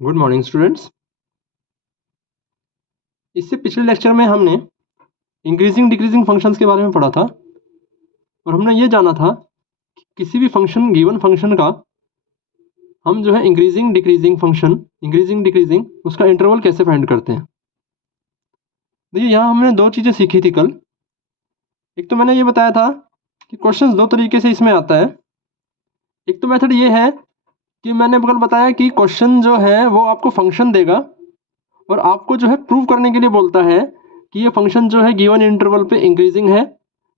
Good morning students. इससे पिछले lecture में हमने इंक्रीजिंग डिक्रीजिंग फंक्शंस के बारे में पढ़ा था और हमने ये जाना था कि किसी भी फंक्शन गिवन फंक्शन का हम जो है इंक्रीजिंग डिक्रीजिंग उसका इंटरवल कैसे फाइंड करते हैं। देखिए यहाँ हमने दो चीज़ें सीखी थी कल। एक तो मैंने ये बताया था कि क्वेश्चंस दो तरीके से इसमें आता है। एक तो मेथड ये है कि मैंने कल बताया कि क्वेश्चन जो है वो आपको फंक्शन देगा और आपको जो है प्रूव करने के लिए बोलता है कि ये फंक्शन जो है गिवन इंटरवल पे इंक्रीजिंग है,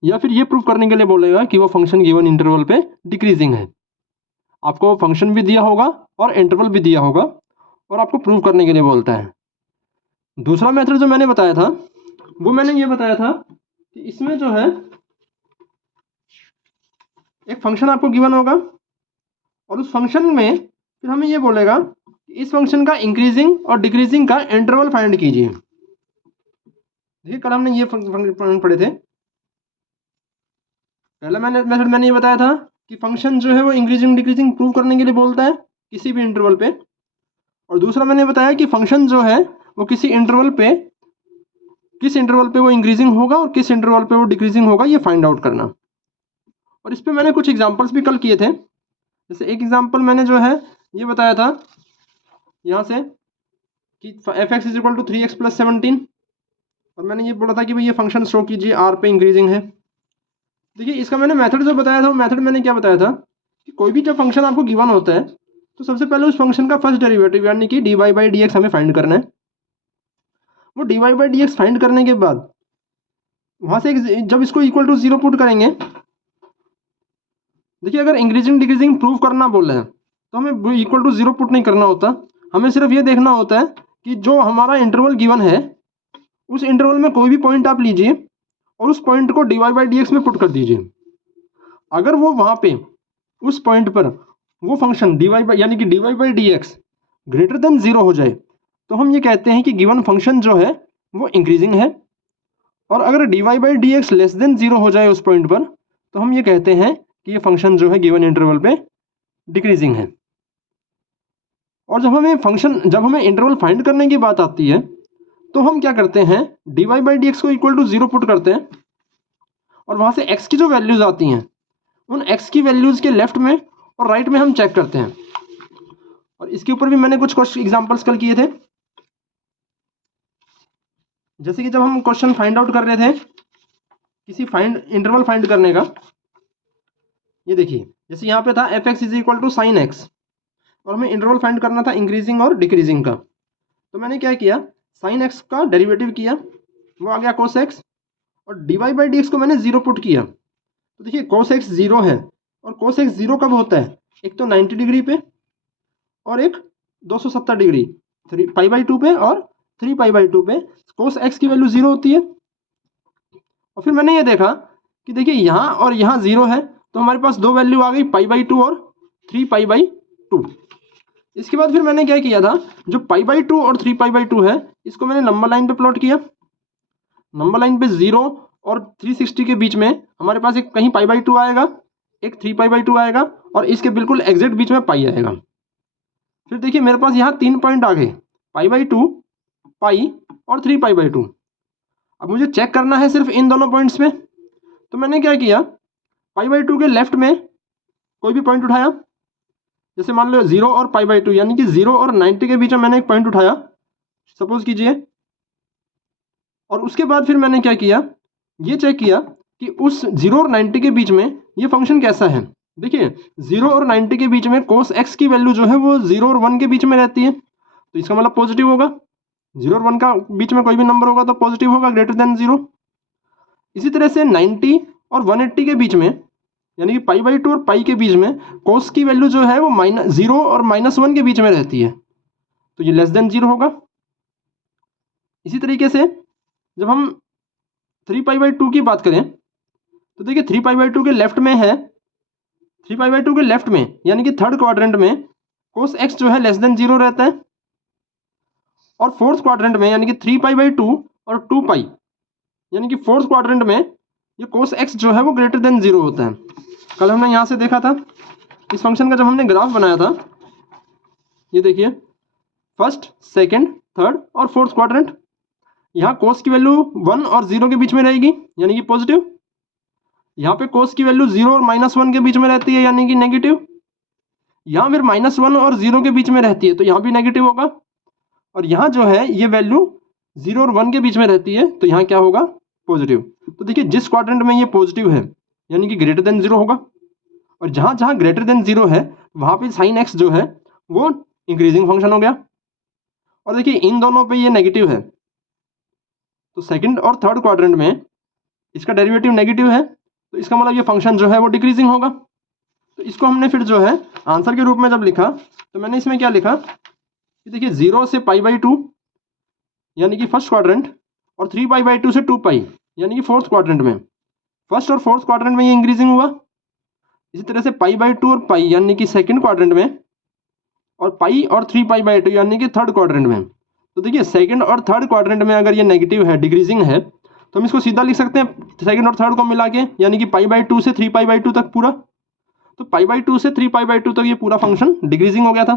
या फिर ये प्रूव करने के लिए बोलेगा कि वो फंक्शन गिवन इंटरवल पे डिक्रीजिंग है। आपको फंक्शन भी दिया होगा और इंटरवल भी दिया होगा और आपको प्रूव करने के लिए बोलता है। दूसरा मेथड जो मैंने बताया था वो मैंने ये बताया था कि इसमें जो है एक फंक्शन आपको गिवन होगा और उस फंक्शन में फिर हमें ये बोलेगा कि इस फंक्शन का इंक्रीजिंग और डिक्रीजिंग का इंटरवल फाइंड कीजिए। देखिए कल हमने ये फंक्शन पढ़े थे। पहला मेथड मैंने ये बताया था कि फंक्शन जो है वो इंक्रीजिंग डिक्रीजिंग प्रूव करने के लिए बोलता है किसी भी इंटरवल पे, और दूसरा मैंने बताया कि फंक्शन जो है वो किस इंटरवल पे वो इंक्रीजिंग होगा और किस इंटरवल पे वो डिक्रीजिंग होगा, ये फाइंड आउट करना। और इस पे मैंने कुछ एग्जांपल्स भी कल किए थे। जैसे एक एग्जांपल मैंने जो है ये बताया था यहाँ से कि f(x = 3x + 17), और मैंने ये बोला था कि भाई ये फंक्शन शो कीजिए r पे इंक्रीजिंग है। देखिए इसका मैंने मेथड जो बताया था वो मेथड मैंने क्या बताया था कि कोई भी जब फंक्शन आपको गिवन होता है तो सबसे पहले उस फंक्शन का फर्स्ट डेरिवेटिव यानी कि dy/dx हमें फाइंड करना है। वो dy/dx फाइंड करने के बाद वहाँ से जब इसको = 0 पुट करेंगे, देखिए अगर इंक्रीजिंग डिक्रीजिंग प्रूव करना बोल रहे हैं तो हमें = 0 पुट नहीं करना होता। हमें सिर्फ ये देखना होता है कि जो हमारा इंटरवल गिवन है उस इंटरवल में कोई भी पॉइंट आप लीजिए और उस पॉइंट को dy/dx में पुट कर दीजिए। अगर वो वहाँ पे उस पॉइंट पर वो फंक्शन यानी कि dy/dx ग्रेटर देन 0 हो जाए तो हम ये कहते हैं कि गिवन फंक्शन जो है वो इंक्रीजिंग है, और अगर dy/dx लेस देन 0 हो जाए उस पॉइंट पर तो हम ये कहते हैं कि ये फंक्शन जो है गिवन इंटरवल पे डिक्रीजिंग है। और जब हमें इंटरवल फाइंड करने की बात आती है तो हम क्या करते हैं, dy/dx को = 0 पुट करते हैं और वहाँ से x की जो वैल्यूज आती हैं उन x की वैल्यूज के लेफ्ट में और राइट में हम चेक करते हैं। और इसके ऊपर भी मैंने कुछ एग्जांपल्स कल किए थे। जैसे कि जब हम क्वेश्चन फाइंड आउट कर रहे थे किसी इंटरवल फाइंड करने का, ये देखिए जैसे यहाँ पे था f(x = sin x) और हमें इंटरवल फाइंड करना था इंक्रीजिंग और डिक्रीजिंग का। तो मैंने क्या किया, sin x का डेरिवेटिव किया, वो आ गया cos x, और dy/dx को मैंने 0 पुट किया। तो देखिए cos x 0 है, और cos x 0 कब होता है, एक तो 90 डिग्री पे और एक 270 डिग्री, π/2 पे और 3π/2 पे cos x की वैल्यू 0 होती है। और फिर मैंने ये देखा कि देखिए यहाँ और यहाँ 0 है तो हमारे पास दो वैल्यू आ गई, π/2 और 3π/2। इसके बाद फिर मैंने क्या किया था, जो π/2 और 3π/2 है इसको मैंने नंबर लाइन पे प्लॉट किया। नंबर लाइन पे 0 और 360 के बीच में हमारे पास एक कहीं π/2 आएगा, एक 3π/2 आएगा, और इसके बिल्कुल एग्जैक्ट बीच में पाई आएगा। फिर देखिए मेरे पास यहाँ 3 पॉइंट आ गए, π/2, पाई और 3π/2। अब मुझे चेक करना है सिर्फ इन दोनों पॉइंट्स में, तो मैंने क्या किया, π/2 के लेफ्ट में कोई भी पॉइंट उठाया, जैसे मान लो 0 और π/2 यानी कि 0 और 90 के बीच में मैंने एक पॉइंट उठाया सपोज कीजिए। और उसके बाद फिर मैंने क्या किया, ये चेक किया कि उस 0 और 90 के बीच में ये फंक्शन कैसा है। देखिए 0 और 90 के बीच में cos x की वैल्यू जो है वो 0 और 1 के बीच में रहती है, तो इसका मतलब पॉजिटिव होगा। 0 और 1 का बीच में कोई भी नंबर होगा तो पॉजिटिव होगा, ग्रेटर देन 0। इसी तरह से 90 और 180 के बीच में यानी कि π/2 और पाई के बीच में cos की वैल्यू जो है वो -0 और -1 के बीच में रहती है, तो ये लेस देन 0 होगा। इसी तरीके से जब हम 3π/2 की बात करें तो देखिए 3π/2 के लेफ्ट में है, 3π/2 के लेफ्ट में यानी कि थर्ड क्वाड्रेंट में cos x जो है लेस देन 0 रहता है, और फोर्थ क्वाड्रेंट में यानी कि 3π/2 और 2π यानी कि फोर्थ क्वाड्रेंट में ये cos x जो है वो ग्रेटर देन 0 होता है। कल हमने यहाँ से देखा था इस फंक्शन का, जब हमने ग्राफ बनाया था, ये देखिए फर्स्ट, सेकंड, थर्ड और फोर्थ क्वाड्रेंट। यहाँ कोस की वैल्यू 1 और 0 के बीच में रहेगी यानी कि पॉजिटिव। यहाँ पे कोस की वैल्यू 0 और -1 के बीच में रहती है यानी कि नेगेटिव। यहाँ फिर -1 और 0 के बीच में रहती है तो यहाँ भी नेगेटिव होगा। और यहाँ जो है ये वैल्यू 0 और 1 के बीच में रहती है तो यहाँ क्या होगा, पॉजिटिव। तो देखिए जिस क्वाड्रेंट में ये पॉजिटिव है यानी कि ग्रेटर देन 0 होगा, और जहाँ जहाँ ग्रेटर देन 0 है वहाँ पे साइन एक्स जो है वो इंक्रीजिंग फंक्शन हो गया। और देखिए इन दोनों पे ये नेगेटिव है तो सेकंड और थर्ड क्वाड्रेंट में इसका डेरिवेटिव नेगेटिव है तो इसका मतलब ये फंक्शन जो है वो डिक्रीजिंग होगा। तो इसको हमने फिर जो है आंसर के रूप में जब लिखा तो मैंने इसमें क्या लिखा कि देखिए 0 से π/2 यानी कि फर्स्ट क्वाड्रेंट, और 3π/2 से 2π यानी कि फोर्थ क्वाड्रेंट में। फर्स्ट और फोर्थ क्वाड्रेंट में ये इंक्रीजिंग हुआ। इसी तरह से π/2 और π यानी कि सेकंड क्वाड्रेंट में, और π और 3π/2 यानी कि थर्ड क्वाड्रेंट में। तो देखिए सेकंड और थर्ड क्वाड्रेंट में अगर ये नेगेटिव है, डिक्रीजिंग है, तो हम इसको सीधा लिख सकते हैं सेकंड और थर्ड को मिला के यानी कि π/2 से 3π/2 तक पूरा। तो π/2 से 3π/2 तक ये पूरा फंक्शन डिक्रीजिंग हो गया था।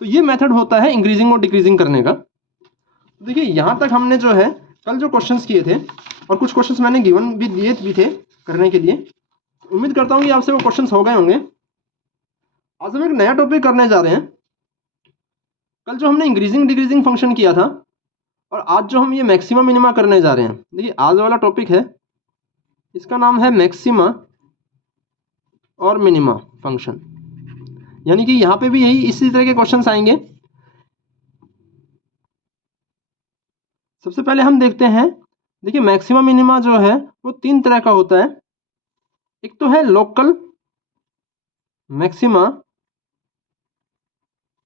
तो ये मेथड होता है इंक्रीजिंग और डिक्रीजिंग करने का। तो देखिए यहाँ तक हमने जो है कल जो क्वेश्चंस किए थे और कुछ क्वेश्चंस मैंने गिवन भी दिए भी थे करने के लिए। उम्मीद करता हूँ कि आपसे वो क्वेश्चंस हो गए होंगे। आज हम एक नया टॉपिक करने जा रहे हैं। कल जो हमने इंक्रीजिंग डिक्रीजिंग फंक्शन किया था और आज जो हम ये मैक्सिमा मिनिमा करने जा रहे हैं। देखिए आज वाला टॉपिक है, इसका नाम है मैक्सिमा और मिनिमा फंक्शन। यानी कि यहाँ पे भी यही इसी तरह के क्वेश्चंस आएंगे। सबसे पहले हम देखते हैं, देखिए मैक्सिमा मिनिमा जो है वो 3 तरह का होता है। एक तो है लोकल मैक्सिमा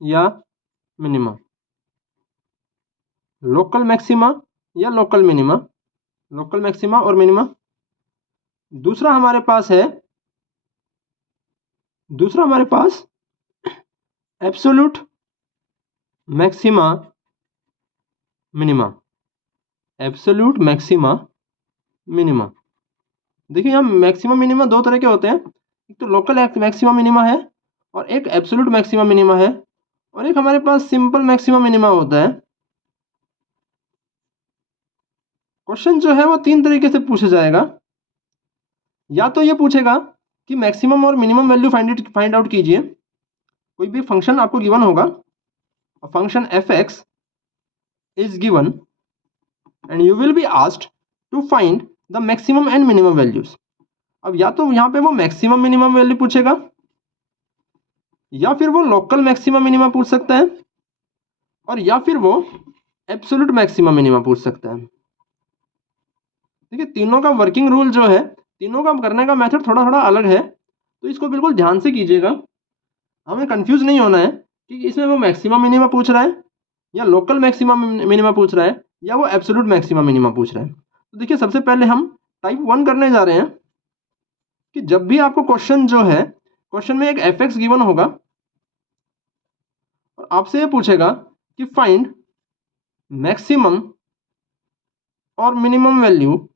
या मिनिमा, लोकल मैक्सिमा या लोकल मिनिमा, लोकल मैक्सिमा और मिनिमा। दूसरा हमारे पास absolute maxima minima, absolute maxima minima. देखिए यहाँ मैक्सिमा मिनिमा 2 तरह के होते हैं। एक तो लोकल मैक्सिमा मिनिमा है और एक एब्सोल्यूट मैक्सिमा मिनिमा है, और एक हमारे पास सिंपल मैक्सिमा मिनिमा होता है। क्वेश्चन जो है वो 3 तरीके से पूछा जाएगा। या तो ये पूछेगा कि मैक्सिमम और मिनिमम वैल्यू फाइंड आउट कीजिए। कोई भी फंक्शन आपको गिवन होगा, function f(x) is given and you will be asked to find the maximum and minimum values. अब या तो यहाँ पे वो मैक्सिमम मिनिमम वैल्यू पूछेगा या फिर वो लोकल मैक्सिमम मिनिमा पूछ सकता है, और या फिर वो एब्सोल्यूट मैक्सिमम मिनिमा पूछ सकता है। देखिए तीनों का वर्किंग रूल जो है, तीनों का करने का मेथड थोड़ा थोड़ा अलग है, तो इसको बिल्कुल ध्यान से कीजिएगा। हमें कंफ्यूज नहीं होना है कि इसमें वो मैक्सिमम मिनिमा पूछ रहा है या लोकल मैक्सिमम मिनिमा पूछ रहा है या वो एब्सोल्यूट मैक्सिमम मिनिमा पूछ रहा है। तो देखिए सबसे पहले हम टाइप 1 करने जा रहे हैं कि जब भी आपको क्वेश्चन जो है, क्वेश्चन में एक f(x) गिवन होगा और आपसे ये पूछेगा कि फाइंड मैक्सिमम और minimum value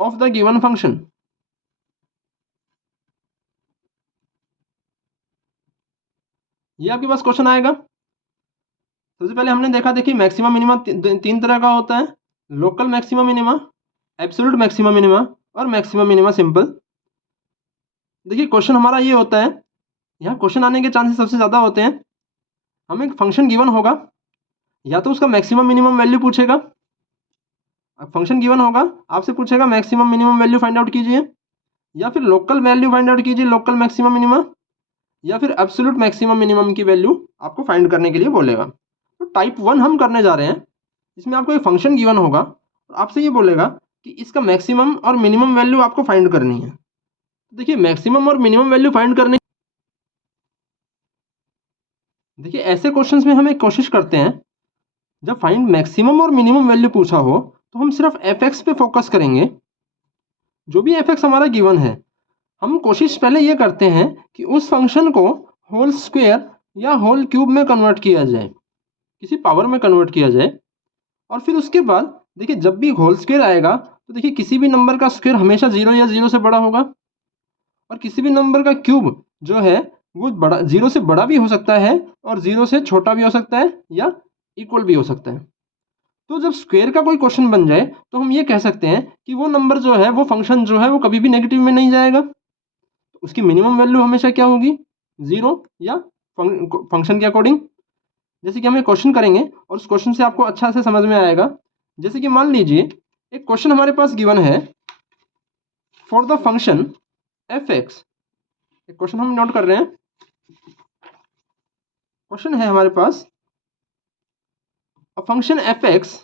of the given function. ये आपके पास क्वेश्चन आएगा। सबसे पहले हमने देखा, देखिए मैक्सिमा मिनिमा 3 तरह का होता है, local maxima minima, absolute maxima minima और मैक्सिमा मिनिमा सिंपल। देखिए क्वेश्चन हमारा ये होता है, यहाँ क्वेश्चन आने के चांसेस सबसे ज़्यादा होते हैं। हमें एक फंक्शन गिवन होगा, या तो उसका मैक्सिमम मिनिमम वैल्यू पूछेगा, फंक्शन गिवन होगा, आपसे पूछेगा maximum minimum value find out कीजिए, या फिर लोकल वैल्यू फाइंड आउट कीजिए, लोकल मैक्सिमम मिनिमा, या फिर एब्सोल्यूट मैक्सिमम मिनिमम की वैल्यू आपको फाइंड करने के लिए बोलेगा। तो टाइप 1 हम करने जा रहे हैं, इसमें आपको एक फंक्शन गिवन होगा और आपसे ये बोलेगा कि इसका मैक्सिमम और मिनिमम वैल्यू आपको फाइंड करनी है। देखिए मैक्सिमम और मिनिमम वैल्यू फाइंड करने, देखिए ऐसे क्वेश्चंस में हम एक कोशिश करते हैं, जब फाइंड मैक्सिमम और मिनिमम वैल्यू पूछा हो तो हम सिर्फ f(x) पे फोकस करेंगे। जो भी f(x) हमारा गिवन है, हम कोशिश पहले ये करते हैं कि उस फंक्शन को होल स्क्वायर या होल क्यूब में कन्वर्ट किया जाए, किसी पावर में कन्वर्ट किया जाए। और फिर उसके बाद देखिए जब भी होल स्क्वायर आएगा तो देखिए किसी भी नंबर का स्क्वायर हमेशा 0 या 0 से बड़ा होगा, और किसी भी नंबर का क्यूब जो है वो बड़ा, 0 से बड़ा भी हो सकता है और 0 से छोटा भी हो सकता है या इक्वल भी हो सकता है। तो जब स्क्वायर का कोई क्वेश्चन बन जाए तो हम ये कह सकते हैं कि वो नंबर जो है, वो फंक्शन जो है, वो कभी भी नेगेटिव में नहीं जाएगा। उसकी मिनिमम वैल्यू हमेशा क्या होगी, 0 या फंक्शन के अकॉर्डिंग। जैसे कि हम एक क्वेश्चन करेंगे और उस क्वेश्चन से आपको अच्छा से समझ में आएगा। जैसे कि मान लीजिए एक क्वेश्चन हमारे पास गिवन है, for the function f x. एक क्वेश्चन हम नोट कर रहे हैं। क्वेश्चन है हमारे पास, a function f x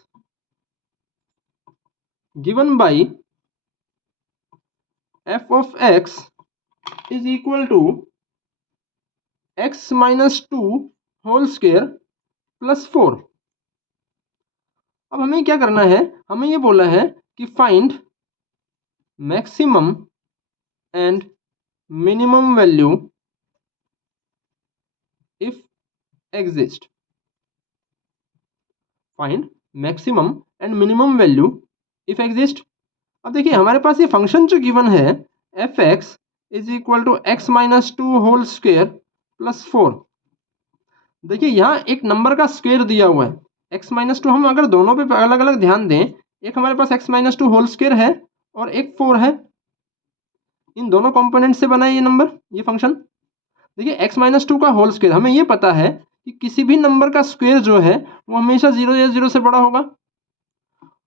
given by f of x is equal to x minus 2 whole square plus 4। अब हमें क्या करना है, हमें ये बोला है कि find maximum and minimum value if exist. Find maximum and minimum value if exist. अब देखिए हमारे पास ये फंक्शन जो गिवन है F X is equal to x minus 2 whole square plus 4। देखिए यहाँ एक नंबर का स्क्वायर दिया हुआ है एक्स माइनस 2। हम अगर दोनों पे अलग अलग ध्यान दें, एक हमारे पास एक्स माइनस 2 होल स्क्वायर है और एक 4 है। इन दोनों कंपोनेंट से बना है ये नंबर, ये फंक्शन। देखिए एक्स माइनस 2 का होल स्क्वायर, हमें ये पता है कि किसी भी नंबर का स्क्वायर जो है वो हमेशा 0 या 0 से बड़ा होगा।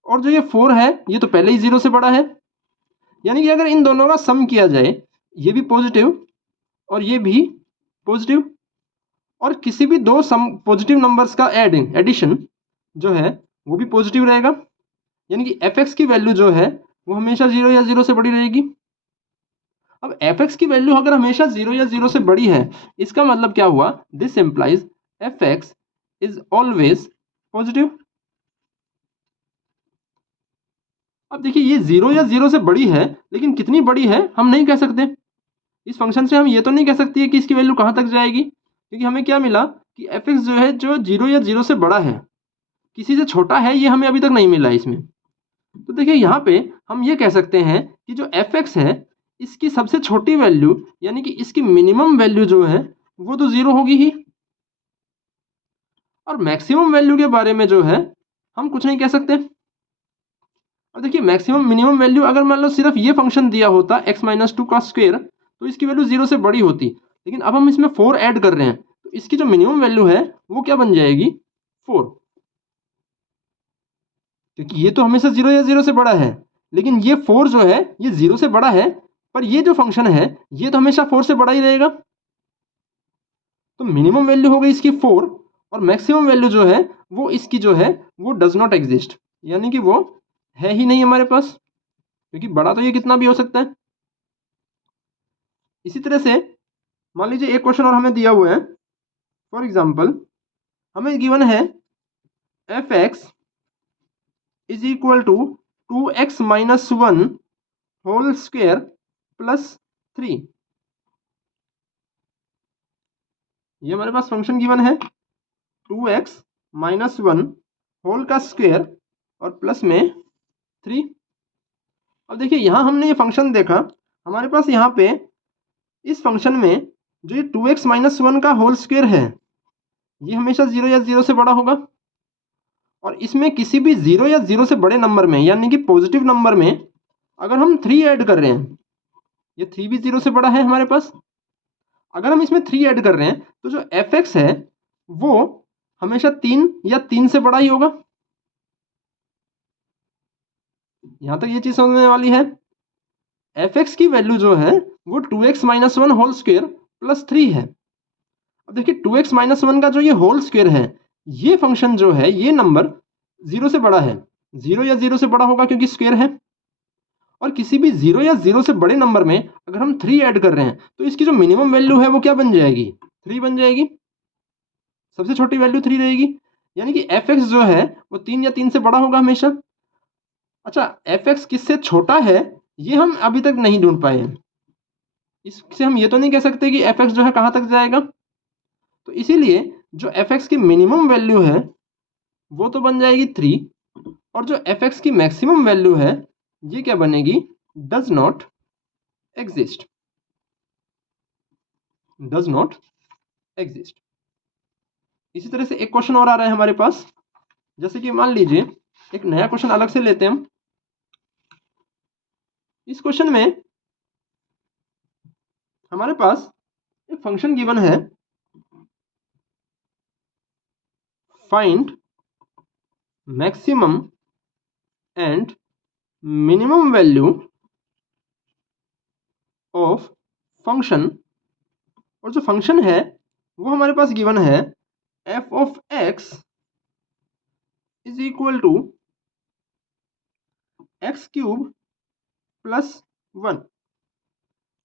और जो ये 4 है ये तो पहले ही 0 से बड़ा है। यानी कि अगर इन दोनों का सम किया जाए, ये भी पॉजिटिव और ये भी पॉजिटिव, और किसी भी दो सम पॉजिटिव नंबर्स का एडिशन जो है वो भी पॉजिटिव रहेगा। यानी कि एफ एक्स की वैल्यू जो है वो हमेशा 0 या 0 से बड़ी रहेगी। अब एफ एक्स की वैल्यू अगर हमेशा 0 या 0 से बड़ी है, इसका मतलब क्या हुआ, this implies F X is always positive. अब देखिए ये 0 या 0 से बड़ी है, लेकिन कितनी बड़ी है हम नहीं कह सकते। इस फंक्शन से हम ये तो नहीं कह सकते कि इसकी वैल्यू कहाँ तक जाएगी, क्योंकि हमें क्या मिला कि एफ एक्स जो है जो 0 या 0 से बड़ा है, किसी से छोटा है ये हमें अभी तक नहीं मिला इसमें। तो देखिए यहाँ पे हम ये कह सकते हैं कि जो एफ एक्स है इसकी सबसे छोटी वैल्यू यानी कि इसकी मिनिमम वैल्यू जो है वो तो 0 होगी ही। और मैक्सिमम वैल्यू के बारे में जो है हम कुछ नहीं कह सकते। अब देखिए मैक्सिमम मिनिमम वैल्यू अगर मान लो सिर्फ ये फंक्शन दिया होता एक्स माइनस 2 का स्क्वायर, तो इसकी वैल्यू 0 से बड़ी होती। लेकिन अब हम इसमें 4 ऐड कर रहे हैं तो इसकी जो मिनिमम वैल्यू है वो क्या बन जाएगी, 4। क्योंकि ये तो हमेशा 0 या 0 से बड़ा है, लेकिन ये 4 जो है ये 0 से बड़ा है, पर ये जो फंक्शन है ये तो हमेशा 4 से बड़ा ही रहेगा। तो मिनिमम वैल्यू हो गई इसकी 4 और मैक्सिमम वैल्यू जो है वो इसकी जो है वो डज नॉट एग्जिस्ट, यानी कि वो है ही नहीं हमारे पास, क्योंकि बड़ा तो ये कितना भी हो सकता है। इसी तरह से मान लीजिए एक क्वेश्चन और हमें दिया हुआ है। फॉर एग्जाम्पल हमें गिवन है F X is equal to 2x minus 1 whole square plus 3। ये हमारे पास फंक्शन गिवन है 2x माइनस 1 होल का स्क्वायर और प्लस में 3। अब देखिए यहाँ हमने ये फंक्शन देखा, हमारे पास यहाँ पे इस फंक्शन में जो ये 2x माइनस 1 का होल स्क्वायर है ये हमेशा 0 या 0 से बड़ा होगा। और इसमें किसी भी 0 या 0 से बड़े नंबर में यानी कि पॉजिटिव नंबर में अगर हम 3 ऐड कर रहे हैं, ये 3 भी 0 से बड़ा है हमारे पास, अगर हम इसमें 3 ऐड कर रहे हैं तो जो एफ एक्स है वो हमेशा 3 या 3 से बड़ा ही होगा। यहां तक ये चीज समझने वाली है। एफ एक्स की वैल्यू जो है वो 2x minus 1 whole square plus 3 है। अब देखिए 2x माइनस 1 का जो ये होल स्क्वायर है, ये फंक्शन जो है ये नंबर 0 से बड़ा है, 0 या 0 से बड़ा होगा क्योंकि स्क्वायर है। और किसी भी 0 या 0 से बड़े नंबर में अगर हम 3 ऐड कर रहे हैं तो इसकी जो मिनिमम वैल्यू है वो क्या बन जाएगी, 3 बन जाएगी। सबसे छोटी वैल्यू 3 रहेगी, यानी कि एफ एक्स जो है वो 3 या 3 से बड़ा होगा हमेशा। अच्छा एफ एक्स किससे छोटा है ये हम अभी तक नहीं ढूंढ पाए हैं, इससे हम ये तो नहीं कह सकते कि एफ एक्स जो है कहाँ तक जाएगा। तो इसीलिए जो एफ एक्स की मिनिमम वैल्यू है वो तो बन जाएगी 3, और जो एफ एक्स की मैक्सिमम वैल्यू है ये क्या बनेगी, does not exist. Does not exist. इसी तरह से एक क्वेश्चन और आ रहा है हमारे पास, जैसे कि मान लीजिए एक नया क्वेश्चन अलग से लेते हैं हम। इस क्वेश्चन में हमारे पास एक फंक्शन गिवन है, find maximum and minimum value of function, और जो फंक्शन है वो हमारे पास गिवन है F of x is equal to X cube plus 1।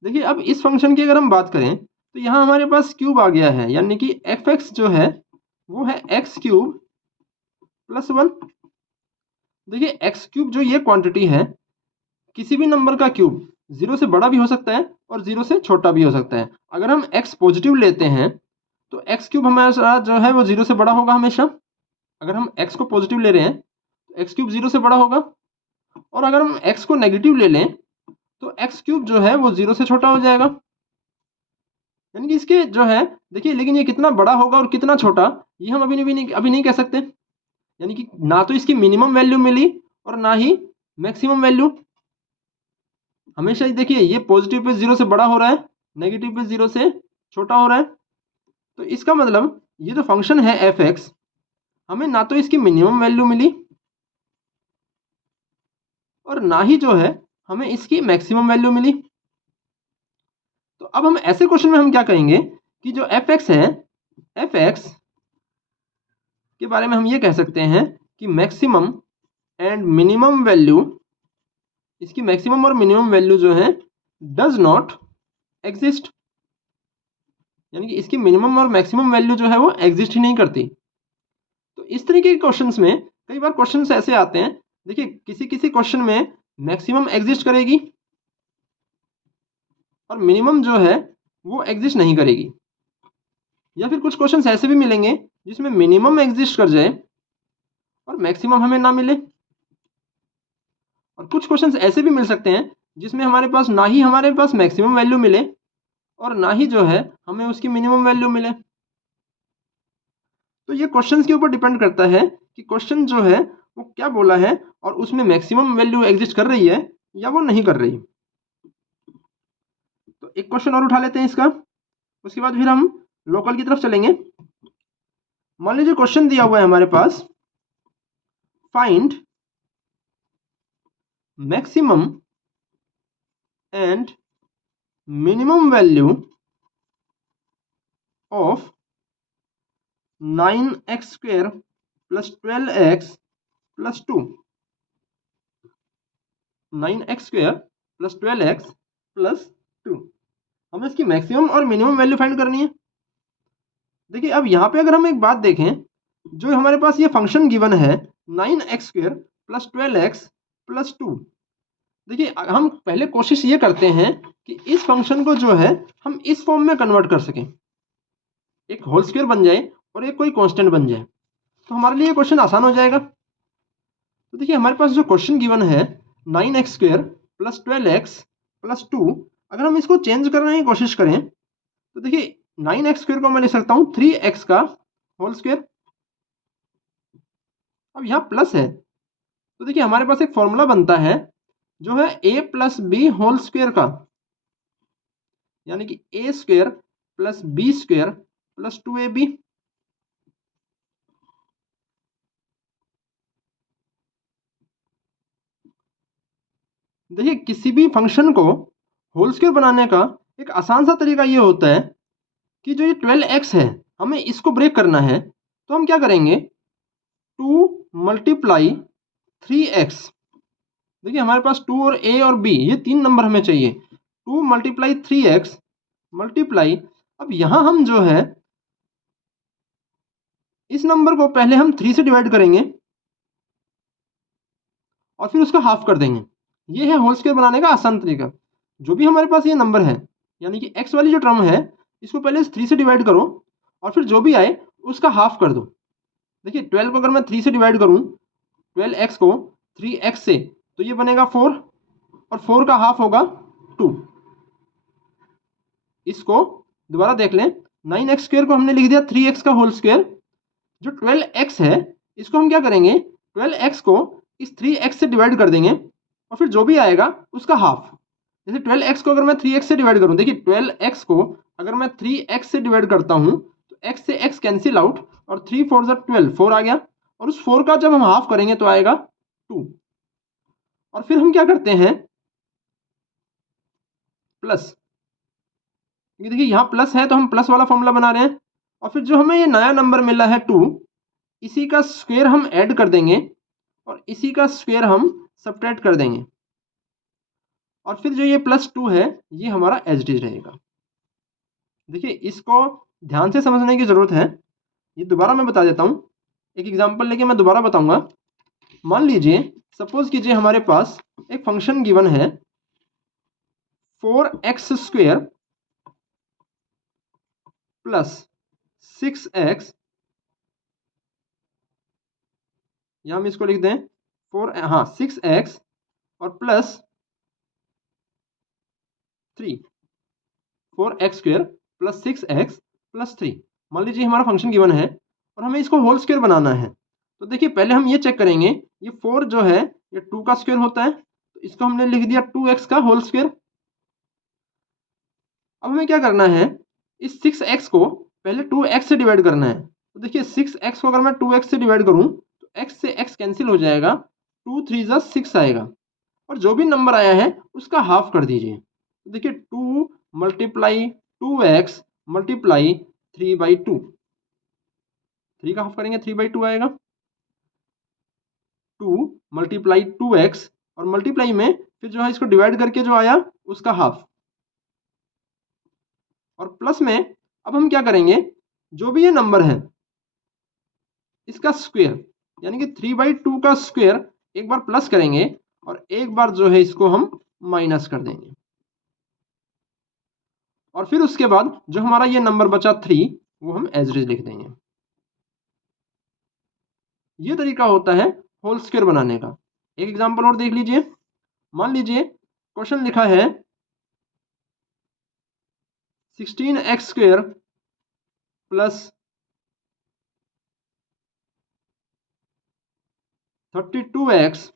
देखिए अब इस फंक्शन की अगर हम बात करें तो यहाँ हमारे पास क्यूब आ गया है, यानी कि एफ एक्स जो है वो है एक्स क्यूब प्लस 1। देखिए एक्स क्यूब जो ये क्वांटिटी है, किसी भी नंबर का क्यूब 0 से बड़ा भी हो सकता है और 0 से छोटा भी हो सकता है। अगर हम x पॉजिटिव लेते हैं तो x क्यूब हमारा जो है वो 0 से बड़ा होगा हमेशा। अगर हम x को पॉजिटिव ले रहे हैं तो x क्यूब 0 से बड़ा होगा, और अगर हम x को नेगेटिव ले लें तो x क्यूब जो है वो 0 से छोटा हो जाएगा। यानी कि इसके जो है देखिए, लेकिन ये कितना बड़ा होगा और कितना छोटा ये हम अभी नहीं कह सकते। यानी कि ना तो इसकी मिनिमम वैल्यू मिली और ना ही मैक्सिमम वैल्यू। हमेशा ही देखिए ये पॉजिटिव पे 0 से बड़ा हो रहा है, नेगेटिव पे 0 से छोटा हो रहा है। तो इसका मतलब ये जो फंक्शन है एफ एक्स, हमें ना तो इसकी मिनिमम वैल्यू मिली और ना ही जो है हमें इसकी मैक्सिमम वैल्यू मिली। तो अब हम ऐसे क्वेश्चन में हम क्या कहेंगे कि जो एफ एक्स है, एफ एक्स के बारे में हम ये कह सकते हैं कि मैक्सिमम एंड मिनिमम वैल्यू, इसकी मैक्सिमम और मिनिमम वैल्यू जो है डज नॉट एग्जिस्ट। यानी कि इसकी मिनिमम और मैक्सिमम वैल्यू जो है वो एग्जिस्ट ही नहीं करती। तो इस तरीके के क्वेश्चंस में कई बार क्वेश्चंस ऐसे आते हैं, देखिए किसी किसी क्वेश्चन में मैक्सिमम एग्जिस्ट करेगी और मिनिमम जो है वो एग्जिस्ट नहीं करेगी, या फिर कुछ क्वेश्चंस ऐसे भी मिलेंगे जिसमें मिनिमम एग्जिस्ट कर जाए और मैक्सिमम हमें ना मिले, और कुछ क्वेश्चंस ऐसे भी मिल सकते हैं जिसमें हमारे पास ना ही हमारे पास मैक्सिमम वैल्यू मिले और ना ही जो है हमें उसकी मिनिमम वैल्यू मिले। तो ये क्वेश्चंस के ऊपर डिपेंड करता है कि क्वेश्चन जो है वो क्या बोला है और उसमें मैक्सिमम वैल्यू एग्जिस्ट कर रही है या वो नहीं कर रही। तो एक क्वेश्चन और उठा लेते हैं इसका, उसके बाद फिर हम लोकल की तरफ चलेंगे। मान लीजिए क्वेश्चन दिया हुआ है हमारे पास, find maximum and minimum value of 9x² plus 12x plus 2। 9x² plus 12x plus 2, हमें इसकी मैक्सिमम और मिनिमम वैल्यू फाइंड करनी है। देखिए अब यहाँ पे अगर हम एक बात देखें, जो हमारे पास ये फंक्शन गिवन है 9x² प्लस 12x प्लस 2, देखिए हम पहले कोशिश ये करते हैं कि इस फंक्शन को जो है हम इस फॉर्म में कन्वर्ट कर सकें, एक होल स्क्वायर बन जाए और एक कोई कांस्टेंट बन जाए, तो हमारे लिए क्वेश्चन आसान हो जाएगा। तो देखिए हमारे पास जो क्वेश्चन गिवन है 9x² प्लस 12x प्लस 2, अगर हम इसको चेंज करने की कोशिश करें तो देखिए 9x² को मैं लिख सकता हूँ 3x का होल स्क्वायर। अब यहाँ प्लस है तो देखिए हमारे पास एक फॉर्मूला बनता है जो है a plus B whole square का, यानी कि a² plus b² plus 2ab। देखिए किसी भी फंक्शन को होल स्क्वायर बनाने का एक आसान सा तरीका ये होता है कि जो ये 12x है हमें इसको ब्रेक करना है, तो हम क्या करेंगे 2 मल्टीप्लाई 3x। देखिए हमारे पास 2 और a और b ये 3 नंबर हमें चाहिए, 2 मल्टीप्लाई 3x मल्टीप्लाई, अब यहाँ हम जो है इस नंबर को पहले हम 3 से डिवाइड करेंगे और फिर उसका हाफ कर देंगे। ये है होल स्क्वायर बनाने का आसान तरीका। जो भी हमारे पास ये नंबर है, यानी कि x वाली जो टर्म है, इसको पहले 3 से डिवाइड करो और फिर जो भी आए उसका हाफ कर दो। देखिए 12 को अगर मैं 3 से डिवाइड करूं, 12x को 3x से, तो ये बनेगा 4 और 4 का हाफ होगा 2। इसको दोबारा देख लें, 9x स्क्वायर को हमने लिख दिया 3x का होल स्क्वायर। जो 12x है इसको हम क्या करेंगे, 12x को इस 3x से डिवाइड कर देंगे और फिर जो भी आएगा उसका हाफ। जैसे 12x को अगर मैं 3x से डिवाइड करूं, देखिए 12x को अगर मैं 3x से डिवाइड करता हूं तो x से x कैंसिल आउट और 3 4 12, 4 आ गया। और उस 4 का जब हम हाफ करेंगे तो आएगा 2। और फिर हम क्या करते हैं, प्लस, ये देखिए यहाँ प्लस है तो हम प्लस वाला फॉर्मूला बना रहे हैं। और फिर जो हमें ये नया नंबर मिला है 2, इसी का स्क्वायर हम ऐड कर देंगे और इसी का स्क्वायर हम सब्ट्रैक्ट कर देंगे। और फिर जो ये +2 है ये हमारा एज इट इज रहेगा। देखिए इसको ध्यान से समझने की जरूरत है। ये दोबारा मैं बता देता हूँ, एक एग्जांपल लेके मैं दोबारा बताऊंगा। मान लीजिए, सपोज कीजिए हमारे पास एक फंक्शन गिवन है 4x स्क्वायर प्लस 6x, या हम इसको लिख दें 6x और plus 3, 4x square plus 6x plus 3। मान लीजिए हमारा फंक्शन गिवन है और हमें इसको होल स्क्वायर बनाना है। तो देखिए पहले हम ये चेक करेंगे, ये 4 जो है ये 2 का स्क्वायर होता है, तो इसको हमने लिख दिया 2x का होल स्क्वायर। अब हमें क्या करना है, इस 6x को पहले 2x से डिवाइड करना है। तो देखिए 6x को अगर मैं 2x से डिवाइड करूं तो x से x कैंसिल हो जाएगा, 2 3 6 आएगा और जो भी नंबर आया है उसका हाफ कर दीजिए। तो देखिए 2 मल्टीप्लाई 2x मल्टीप्लाई 3/2, 3 का हाफ करेंगे 3/2 आएगा। 2 मल्टीप्लाई 2x और मल्टीप्लाई में फिर जो है इसको डिवाइड करके जो आया उसका हाफ, और प्लस में अब हम क्या करेंगे, जो भी ये नंबर है इसका स्क्वायर, यानी कि 3/2 का स्क्वायर एक बार प्लस करेंगे और एक बार जो है इसको हम माइनस कर देंगे। और फिर उसके बाद जो हमारा ये नंबर बचा 3 वो हम एज इट इज लिख देंगे। ये तरीका होता है होल स्क्वायर बनाने का। एक एग्जांपल और देख लीजिए। मान लीजिए क्वेश्चन लिखा है 16x स्क्वायर प्लस 32x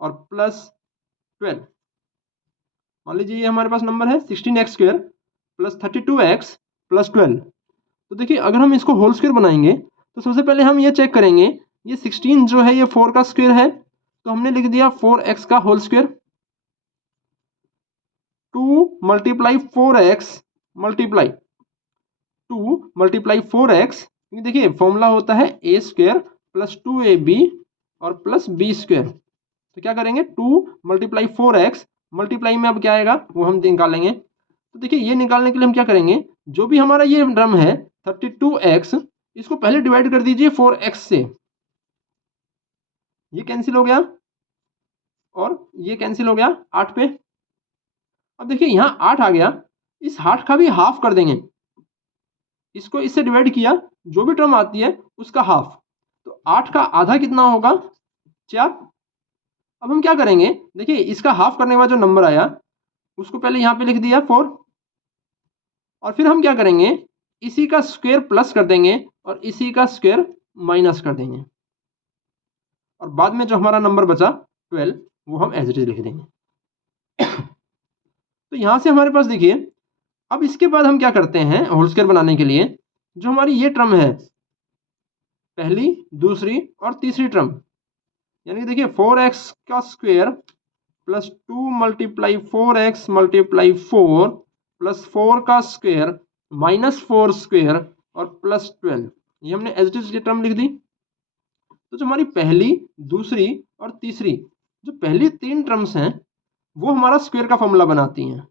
और प्लस 12। मान लीजिए ये हमारे पास नंबर है 16x square plus 32x plus 12। तो देखिए अगर हम इसको होल स्क्वायर बनाएंगे तो सबसे पहले हम ये चेक करेंगे, ये 16 जो है ये 4 का स्क्वायर है, तो हमने लिख दिया 4x का whole square. 2 multiply 4x multiply 2 multiply 4x, देखिए फॉर्मूला होता है a स्क्वायर प्लस 2ab और प्लस b स्क्वायर। तो क्या करेंगे 2 मल्टीप्लाई 4x मल्टीप्लाई में अब क्या आएगा वो हम निकालेंगे। तो देखिए ये निकालने के लिए हम क्या करेंगे, जो भी हमारा ये टर्म है 32x, इसको पहले डिवाइड कर दीजिए 4x से, ये कैंसिल हो गया और ये कैंसिल हो गया 8 पे। अब देखिए यहाँ 8 आ गया, इस 8 का भी हाफ कर देंगे, इसको इससे डिवाइड किया, जो भी टर्म आती है उसका हाफ। तो 8 का आधा कितना होगा 4। अब हम क्या करेंगे, देखिए इसका हाफ करने के बाद जो नंबर आया उसको पहले यहाँ पे लिख दिया 4, और फिर हम क्या करेंगे इसी का स्क्वायर प्लस कर देंगे और इसी का स्क्वायर माइनस कर देंगे, और बाद में जो हमारा नंबर बचा 12 वो हम एज इट इज लिख देंगे। तो यहाँ से हमारे पास देखिए, अब इसके बाद हम क्या करते हैं होल स्क्वायर बनाने के लिए, जो हमारी ये टर्म है पहली दूसरी और तीसरी टर्म, यानी कि देखिए 4x का square plus 2 multiply 4x multiply 4 plus 4 का स्क्वायर माइनस 4 स्क्वायर और प्लस 12, ये हमने एज इट इज की टर्म लिख दी। तो जो हमारी पहली दूसरी और तीसरी जो पहली 3 टर्म्स हैं वो हमारा स्क्वायर का फॉर्मूला बनाती हैं।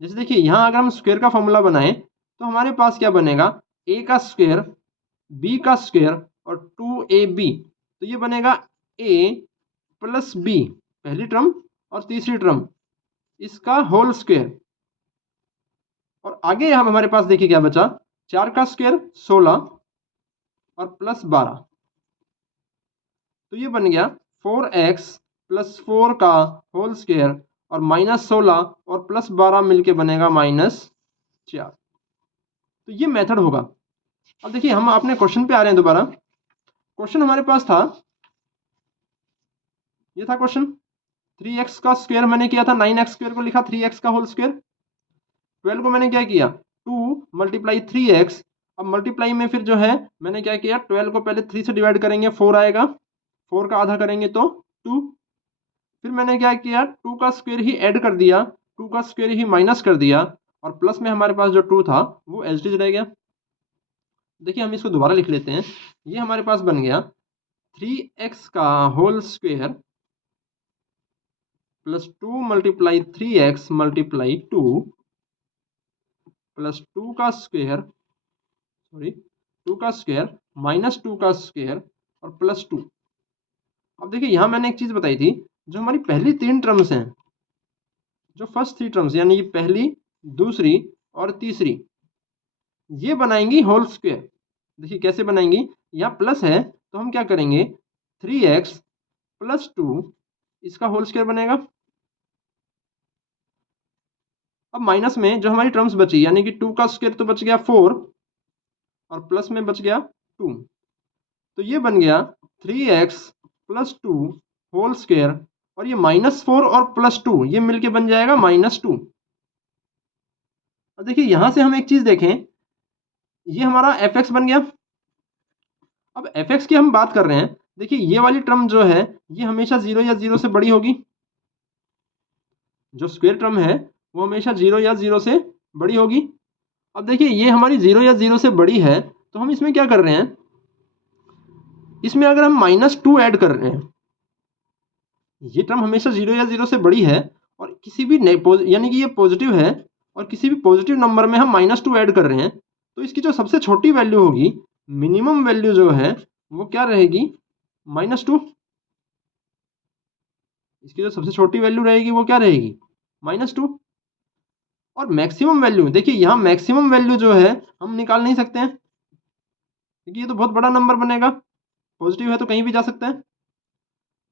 जैसे देखिए यहाँ अगर हम स्क्वायर का फॉर्मूला बनाएं तो हमारे पास क्या बनेगा, a का स्क्वायर b का स्क्वायर और 2ab, तो ये बनेगा a प्लस b पहली टर्म और तीसरी टर्म इसका होल स्क्वायर। और आगे हम हमारे पास देखिए क्या बचा, 4 का स्क्वायर 16 और प्लस 12, तो ये बन गया 4x प्लस 4 का होल स्क्वायर और माइनस 16 और प्लस 12 मिलके बनेगा माइनस 4। तो ये मेथड होगा। अब देखिए हम अपने क्वेश्चन पे आ रहे हैं दोबारा। क्वेश्चन हमारे पास था, ये था क्वेश्चन 3x का स्क्वायर मैंने किया था, 9x स्क्वायर को लिखा 3x का होल स्क्वायर। 12 को मैंने क्या किया 2 मल्टीप्लाई 3x। अब मल्टीप्लाई में फिर जो है मैंने क्या किया 12 को पहले 3 से डिवाइड करेंगे 4 आएगा, 4 का आधा करेंगे तो 2। फिर मैंने क्या किया 2 का स्क्वायर ही ऐड कर दिया, 2 का स्क्वायर ही माइनस कर दिया और प्लस में हमारे पास जो 2 था वो एज इट इज रह गया। देखिए हम इसको दोबारा लिख लेते हैं। ये हमारे पास बन गया 3x का whole square plus 2 multiply 3x multiply 2 plus 2 का स्क्वायर माइनस 2 का स्क्वायर और प्लस 2। अब देखिए यहाँ मैंने एक चीज़ बताई थी, जो हमारी पहली 3 टर्म्स हैं, जो फर्स्ट 3 टर्म्स यानी कि पहली, दूसरी और तीसरी, ये बनाएंगी होल स्क्वायर। देखिए कैसे बनाएंगी, यहाँ प्लस है तो हम क्या करेंगे 3x प्लस 2 इसका होल स्क्वायर बनेगा। अब माइनस में जो हमारी टर्म्स बची यानी कि 2 का स्क्वायर तो बच गया 4 और प्लस में बच गया 2, तो ये बन गया 3x प्लस 2 होल स्क्वायर और ये -4 और प्लस 2 ये मिलके बन जाएगा -2। अब देखिए यहां से हम एक चीज देखें, ये हमारा fx बन गया। अब fx की हम बात कर रहे हैं, देखिए ये वाली टर्म जो है ये हमेशा 0 या 0 से बड़ी होगी। जो स्क्वायर टर्म है वो हमेशा 0 या 0 से बड़ी होगी। अब देखिए ये हमारी 0 या 0 से बड़ी है तो हम इसमें क्या कर रहे हैं, इसमें अगर हम -2 ऐड कर रहे हैं, ये टर्म हमेशा 0 या 0 से बड़ी है और किसी भी यानी कि ये पॉजिटिव है और किसी भी पॉजिटिव नंबर में हम -2 ऐड कर रहे हैं, तो इसकी जो सबसे छोटी वैल्यू होगी, मिनिमम वैल्यू जो है वो क्या रहेगी -2। इसकी जो सबसे छोटी वैल्यू रहेगी वो क्या रहेगी -2। और मैक्सिमम वैल्यू, देखिए यहाँ मैक्सिमम वैल्यू जो है हम निकाल नहीं सकते हैं क्योंकि ये तो बहुत बड़ा नंबर बनेगा, पॉजिटिव है तो कहीं भी जा सकता है।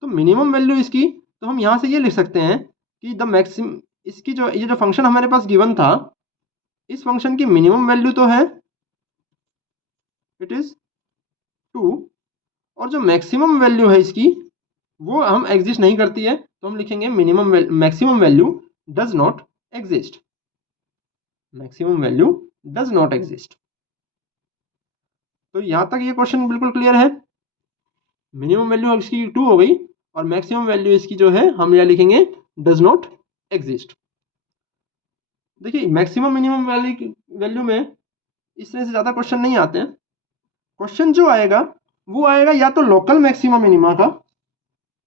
तो मिनिमम वैल्यू इसकी, तो हम यहाँ से ये लिख सकते हैं कि द मैक्सिमम, इसकी जो ये जो फंक्शन हमारे पास गिवन था, इस फंक्शन की मिनिमम वैल्यू तो है इट इज 2 और जो मैक्सिमम वैल्यू है इसकी वो हम एग्जिस्ट नहीं करती है, तो हम लिखेंगे maximum value does not exist. Maximum value does not exist. तो यहां तक ये क्वेश्चन बिल्कुल क्लियर है। मिनिमम वैल्यू इसकी 2 हो गई और मैक्सिमम वैल्यू इसकी जो है हम यहां लिखेंगे डज नॉट एग्जिस्ट। देखिए मैक्सिमम मिनिमम वैल्यू में इस तरह से ज़्यादा क्वेश्चन नहीं आते हैं। क्वेश्चन जो आएगा वो आएगा या तो लोकल मैक्सिमा मिनिमा का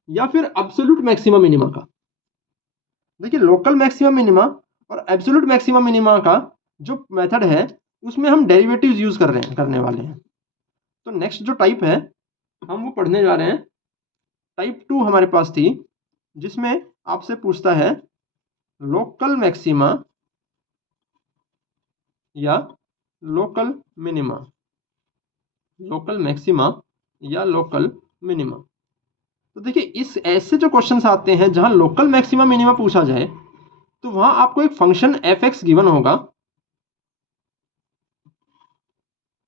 या फिर एब्सोल्यूट मैक्सिमा मिनिमा का। देखिए लोकल मैक्सिमा मिनिमा और एब्सोल्यूट मैक्सिमा मिनिमा का जो मेथड है उसमें हम डेरिवेटिव्स यूज करने वाले हैं। तो नेक्स्ट जो टाइप है हम वो पढ़ने जा रहे हैं, टाइप 2 हमारे पास थी जिसमें आपसे पूछता है लोकल मैक्सिमा या लोकल मिनिमा, लोकल मैक्सिमा या लोकल मिनिमा। तो देखिए इस ऐसे जो क्वेश्चंस आते हैं जहां लोकल मैक्सिमा मिनिमा पूछा जाए तो वहां आपको एक फंक्शन fx गिवन होगा।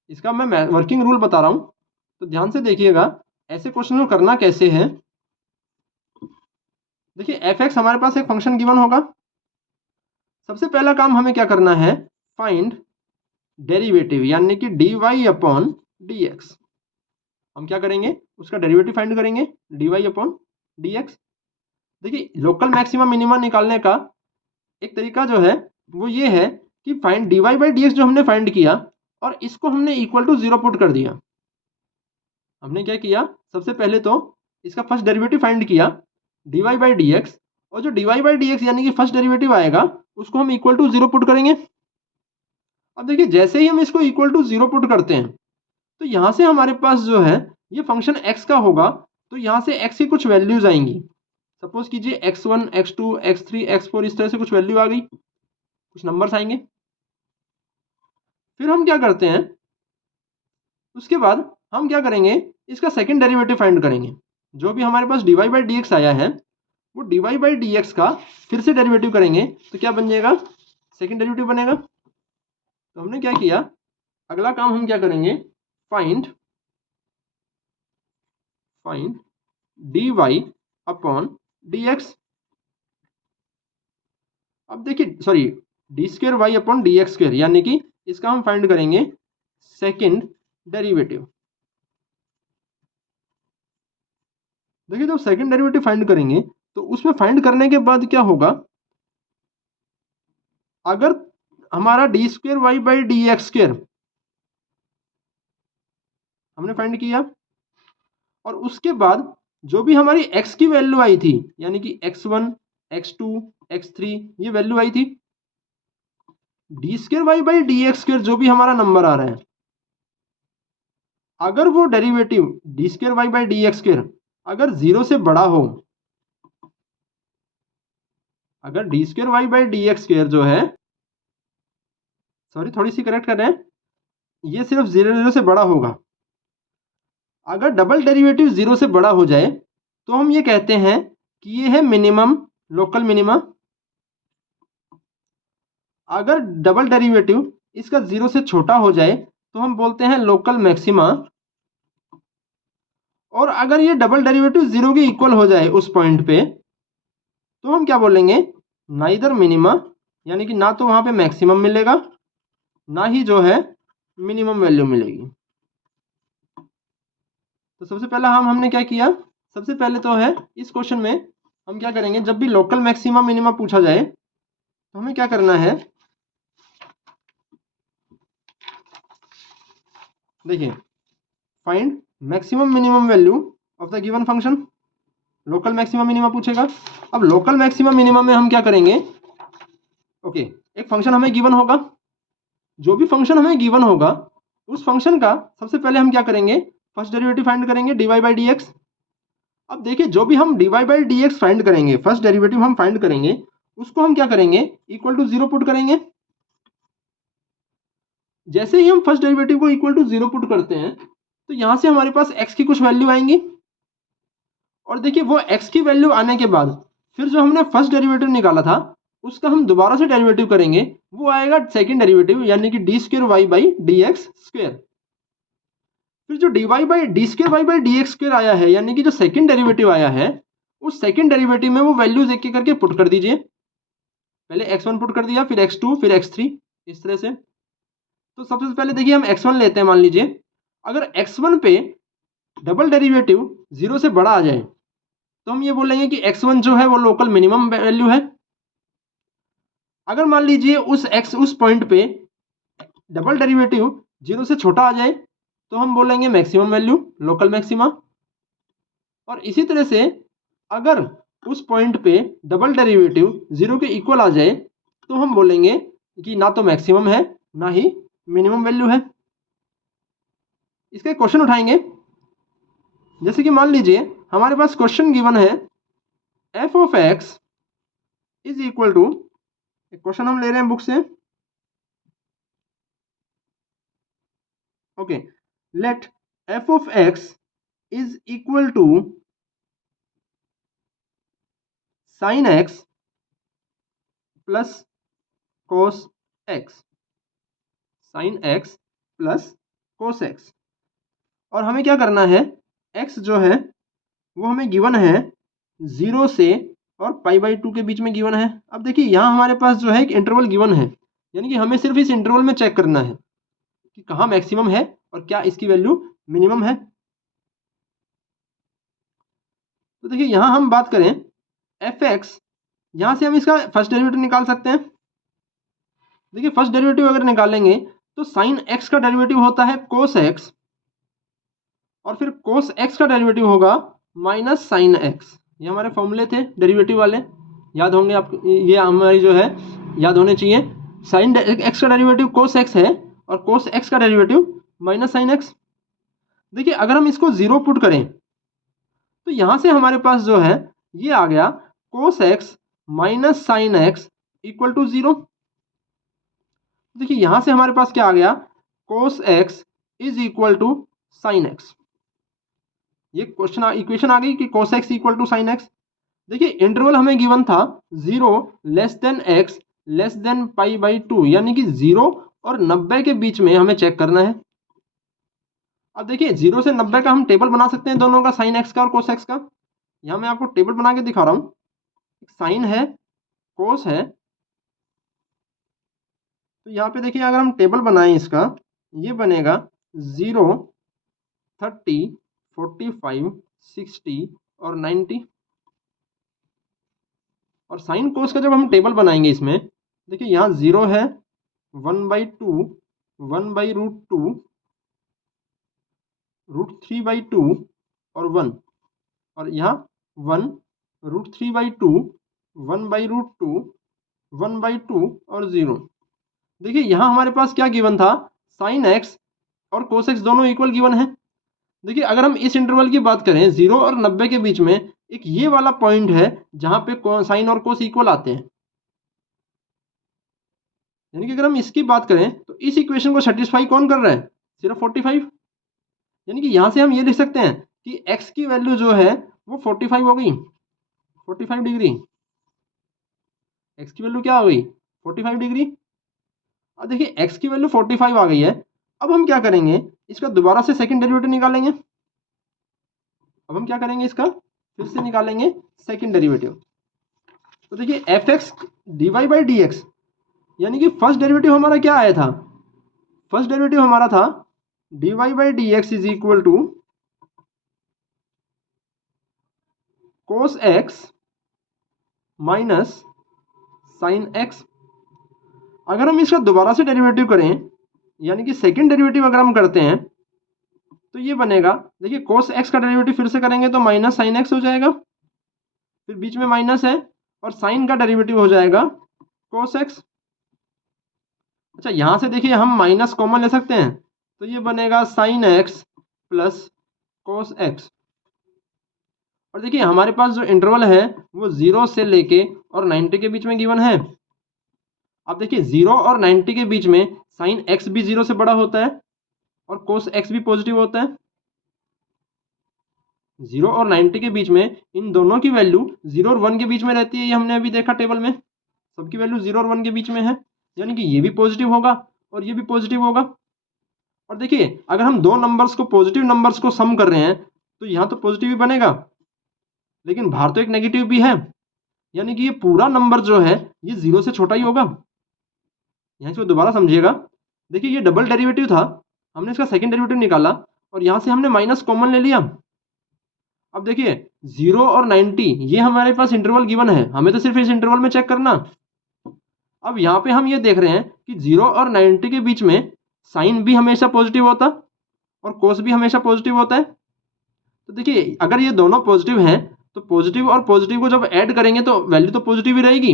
इसका मैं वर्किंग रूल बता रहा हूं तो ध्यान से देखिएगा ऐसे क्वेश्चन को करना कैसे है। देखिए fx हमारे पास एक फंक्शन गिवन होगा। सबसे पहला काम हमें क्या करना है, फाइंड डेरिवेटिव यानी कि dy अपॉन dx। हम क्या करेंगे उसका डेरिवेटिव फाइंड करेंगे dy अपॉन dx। देखिए लोकल मैक्सिमा मिनिमा निकालने का एक तरीका जो है वो ये है कि फाइंड dy बाई dx जो हमने फाइंड किया और इसको हमने इक्वल टू 0 पुट कर दिया। हमने क्या किया, सबसे पहले तो इसका फर्स्ट डेरिवेटिव फाइंड किया dy बाई dx और जो dy बाई dx यानी कि फर्स्ट डेरिवेटिव आएगा उसको हम इक्वल टू 0 पुट करेंगे। अब देखिए जैसे ही हम इसको इक्वल टू 0 पुट करते हैं तो यहाँ से हमारे पास जो है ये फंक्शन x का होगा, तो यहाँ से x की कुछ वैल्यूज आएंगी। सपोज कीजिए x1 x2 x3 x4 इस तरह से कुछ वैल्यू आ गई, कुछ नंबर्स आएंगे। फिर हम क्या करते हैं, उसके बाद हम क्या करेंगे इसका सेकंड डेरिवेटिव फाइंड करेंगे। जो भी हमारे पास dy बाई dx आया है वो dy बाई dx का फिर से डेरिवेटिव करेंगे तो क्या बन जाएगा, सेकंड डेरिवेटिव बनेगा। तो हमने क्या किया, अगला काम हम क्या करेंगे, फाइंड dy अपॉन dx। अब देखिए sorry D square Y upon D X square, यानी कि इसका हम फाइंड करेंगे सेकंड डेरिवेटिव। देखिए जब सेकंड डेरिवेटिव फाइंड करेंगे तो उसमें फाइंड करने के बाद क्या होगा, अगर हमारा D square Y by D X square हमने फाइंड किया और उसके बाद जो भी हमारी x की वैल्यू आई थी, यानी कि x1 x2 x3 ये वैल्यू आई थी, D square Y by D X square जो भी हमारा नंबर आ रहा है, अगर वो derivative D square Y by D X square अगर 0 से बड़ा हो, अगर D square Y by D X square जो है, सॉरी थोड़ी सी करेक्ट कर रहे हैं, ये सिर्फ 0 से बड़ा होगा। अगर डबल डेरिवेटिव 0 से बड़ा हो जाए तो हम ये कहते हैं कि ये है मिनिमम लोकल मिनिमा। अगर डबल डेरिवेटिव इसका 0 से छोटा हो जाए तो हम बोलते हैं लोकल मैक्सिमा। और अगर ये डबल डेरिवेटिव 0 के इक्वल हो जाए उस पॉइंट पे तो हम क्या बोलेंगे, नाइदर मिनिमा, यानी कि ना तो वहां पे मैक्सिमम मिलेगा ना ही जो है मिनिमम वैल्यू मिलेगी। तो सबसे पहला हमने क्या किया, सबसे पहले तो है इस क्वेश्चन में हम क्या करेंगे, जब भी लोकल मैक्सिमा मिनिमा पूछा जाए तो हमें क्या करना है, देखिए find maximum minimum value of the given function. Local maximum minima पूछेगा। अब लोकल मैक्सिमम मिनिमम में हम क्या करेंगे, ओके एक फंक्शन हमें गिवन होगा, जो भी फंक्शन हमें गिवन होगा उस फंक्शन का सबसे पहले हम क्या करेंगे, फर्स्ट डेरिवेटिव फाइंड करेंगे dy बाई डी एक्स। अब देखिए जो भी हम dy by D x find करेंगे, फर्स्ट डेरिवेटिव हम फाइंड करेंगे, उसको हम क्या करेंगे, इक्वल टू 0 पुट करेंगे। जैसे ही हम फर्स्ट डेरिवेटिव को इक्वल टू 0 पुट करते हैं तो यहां से हमारे पास x की कुछ वैल्यू आएंगी, और देखिए वो x की वैल्यू आने के बाद फिर जो हमने फर्स्ट डेरिवेटिव निकाला था उसका हम दोबारा से डेरिवेटिव करेंगे, वो आएगा सेकंड डेरिवेटिव, यानी कि D square Y by D X square. फिर जो D Y by D square Y by D X square आया है, यानी कि जो सेकंड डेरिवेटिव आया है, उस सेकंड डेरिवेटिव में वो वैल्यूज एक एक करके पुट कर दीजिए। पहले x1 पुट कर दिया, फिर x2, फिर x3, इस तरह से। तो सबसे पहले देखिए हम x1 लेते हैं, मान लीजिए अगर x1 पे डबल डेरिवेटिव 0 से बड़ा आ जाए तो हम ये बोलेंगे कि x1 जो है वो लोकल मिनिमम वैल्यू है। अगर मान लीजिए उस पॉइंट पे डबल डेरिवेटिव 0 से छोटा आ जाए तो हम बोलेंगे मैक्सिमम वैल्यू, लोकल मैक्सिमा। और इसी तरह से अगर उस पॉइंट पे डबल डेरिवेटिव 0 के इक्वल आ जाए तो हम बोलेंगे कि ना तो मैक्सिमम है ना ही मिनिमम वैल्यू है। इसका क्वेश्चन उठाएंगे, जैसे कि मान लीजिए हमारे पास क्वेश्चन गिवन है f of x is equal to, question हम ले रहे हैं बुक से, okay, let f of x is equal to sin x plus cos x, sin x plus cos x। और हमें क्या करना है, x जो है वो हमें गिवन है 0 से और पाई बाई 2 के बीच में गिवन है। अब देखिए यहाँ हमारे पास जो है एक इंटरवल गिवन है, यानी कि हमें सिर्फ इस इंटरवल में चेक करना है कि कहाँ मैक्सिमम है और क्या इसकी वैल्यू मिनिमम है। तो देखिए यहाँ हम बात करें एफ एक्स, यहाँ से हम इसका फर्स्ट डेरिवेटिव निकाल सकते हैं। देखिए फर्स्ट डेरिवेटिव अगर निकालेंगे तो साइन एक्स का डेरिवेटिव होता है कोस एक्स, और फिर कोस एक्स का डेरिवेटिव होगा माइनस साइन एक्स। ये हमारे फॉर्मूले थे डेरिवेटिव वाले, याद होंगे आप, ये हमारी जो है याद होने चाहिए। साइन एक्स का डेरिवेटिव कोस एक्स है और कोस एक्स का डेरिवेटिव माइनस साइन एक्स। देखिए अगर हम इसको 0 पुट करें तो यहाँ से हमारे पास जो है ये आ गया cos X minus sine X equal to 0। देखिए यहाँ से हमारे पास क्या आ गया, cos X is equal to sine X. ये इक्वेशन आ गई कि cos x equal to sine X. देखिए इंटरवल हमें गिवन था 0 less than x less than pi by 2, यानी कि 0 और 90 के बीच में हमें चेक करना है। अब देखिए 0 से 90 का हम टेबल बना सकते हैं दोनों का, साइन एक्स का और कोस एक्स का। यहाँ मैं आपको टेबल बना के दिखा रहा हूँ। साइन है, कोस है, तो यहाँ पे देखिए अगर हम टेबल बनाएं इसका, ये बनेगा 0, 30, 45, 60 और 90। और साइन कोस का जब हम टेबल बनाएंगे इसमें, देखिए यहाँ 0 है, 1/2, 1/√2, √3/2 और 1, और यहाँ 1, √3/2, 1/√2, 1/2 और 0। देखिए यहाँ हमारे पास क्या गिवन था, साइन एक्स और कोस एक्स दोनों इक्वल गिवन है। देखिए अगर हम इस इंटरवल की बात करें 0 और 90 के बीच में, एक ये वाला पॉइंट है जहां पे साइन और कोस इक्वल आते हैं। यानी कि अगर हम इसकी बात करें तो इस इक्वेशन को सेटिस्फाई कौन कर रहा है, सिर्फ 45। यानी कि यहां से हम ये लिख सकते हैं कि x की वैल्यू जो है वो 45 हो गई, 45 डिग्री। x की वैल्यू क्या हो गई, 45 डिग्री। अब देखिए x की वैल्यू 45 आ गई है। अब हम क्या करेंगे, इसका दोबारा से सेकंड डेरिवेटिव निकालेंगे। अब हम क्या करेंगे, इसका फिर से निकालेंगे सेकंड डेरिवेटिव। तो देखिए F X D Y by D X, यानी कि फर्स्ट डेरिवेटिव हमारा क्या आया था, फर्स्ट डेरिवेटिव हमारा था D Y by D X is equal to cos X minus sine X. अगर हम इसका दोबारा से डेरिवेटिव करें, यानी कि सेकंड डेरिवेटिव अगर हम करते हैं, तो ये बनेगा, देखिए कोस एक्स का डेरिवेटिव फिर से करेंगे तो माइनस साइन एक्स हो जाएगा, फिर बीच में माइनस है, और साइन का डेरिवेटिव हो जाएगा कोस एक्स। अच्छा यहां से देखिए हम माइनस कॉमन ले सकते हैं, तो ये बनेगा sine x plus cos x. और देखिए हमारे पास जो इंटरवल है वो 0 से लेके और 90 के बीच में गिवन है। अब देखिए 0 और 90 के बीच में साइन एक्स भी 0 से बड़ा होता है और कोस एक्स भी पॉजिटिव होता है। 0 और 90 के बीच में इन दोनों की वैल्यू 0 और 1 के बीच में रहती है, ये हमने अभी देखा टेबल में, सबकी वैल्यू 0 और 1 के बीच में है, यानी कि ये भी पॉजिटिव होगा और ये भी पॉजिटिव होगा। और देखिए अगर हम दो नंबर्स को, पॉजिटिव नंबर्स को सम कर रहे हैं, तो यहाँ तो पॉजिटिव ही बनेगा, लेकिन बाहर तो एक नेगेटिव भी है, यानी कि ये पूरा नंबर जो है ये 0 से छोटा ही होगा। यहाँ से दोबारा समझिएगा, देखिए ये डबल डेरिवेटिव था, हमने इसका सेकंड डेरिवेटिव निकाला और यहाँ से हमने माइनस कॉमन ले लिया। अब देखिए 0 और 90 ये हमारे पास इंटरवल गिवन है, हमें तो सिर्फ इस इंटरवल में चेक करना। अब यहाँ पे हम ये देख रहे हैं कि 0 और 90 के बीच में साइन भी हमेशा पॉजिटिव होता और कोस भी हमेशा पॉजिटिव होता है। तो देखिए अगर ये दोनों पॉजिटिव हैं, तो पॉजिटिव और पॉजिटिव को जब ऐड करेंगे तो वैल्यू तो पॉजिटिव ही रहेगी,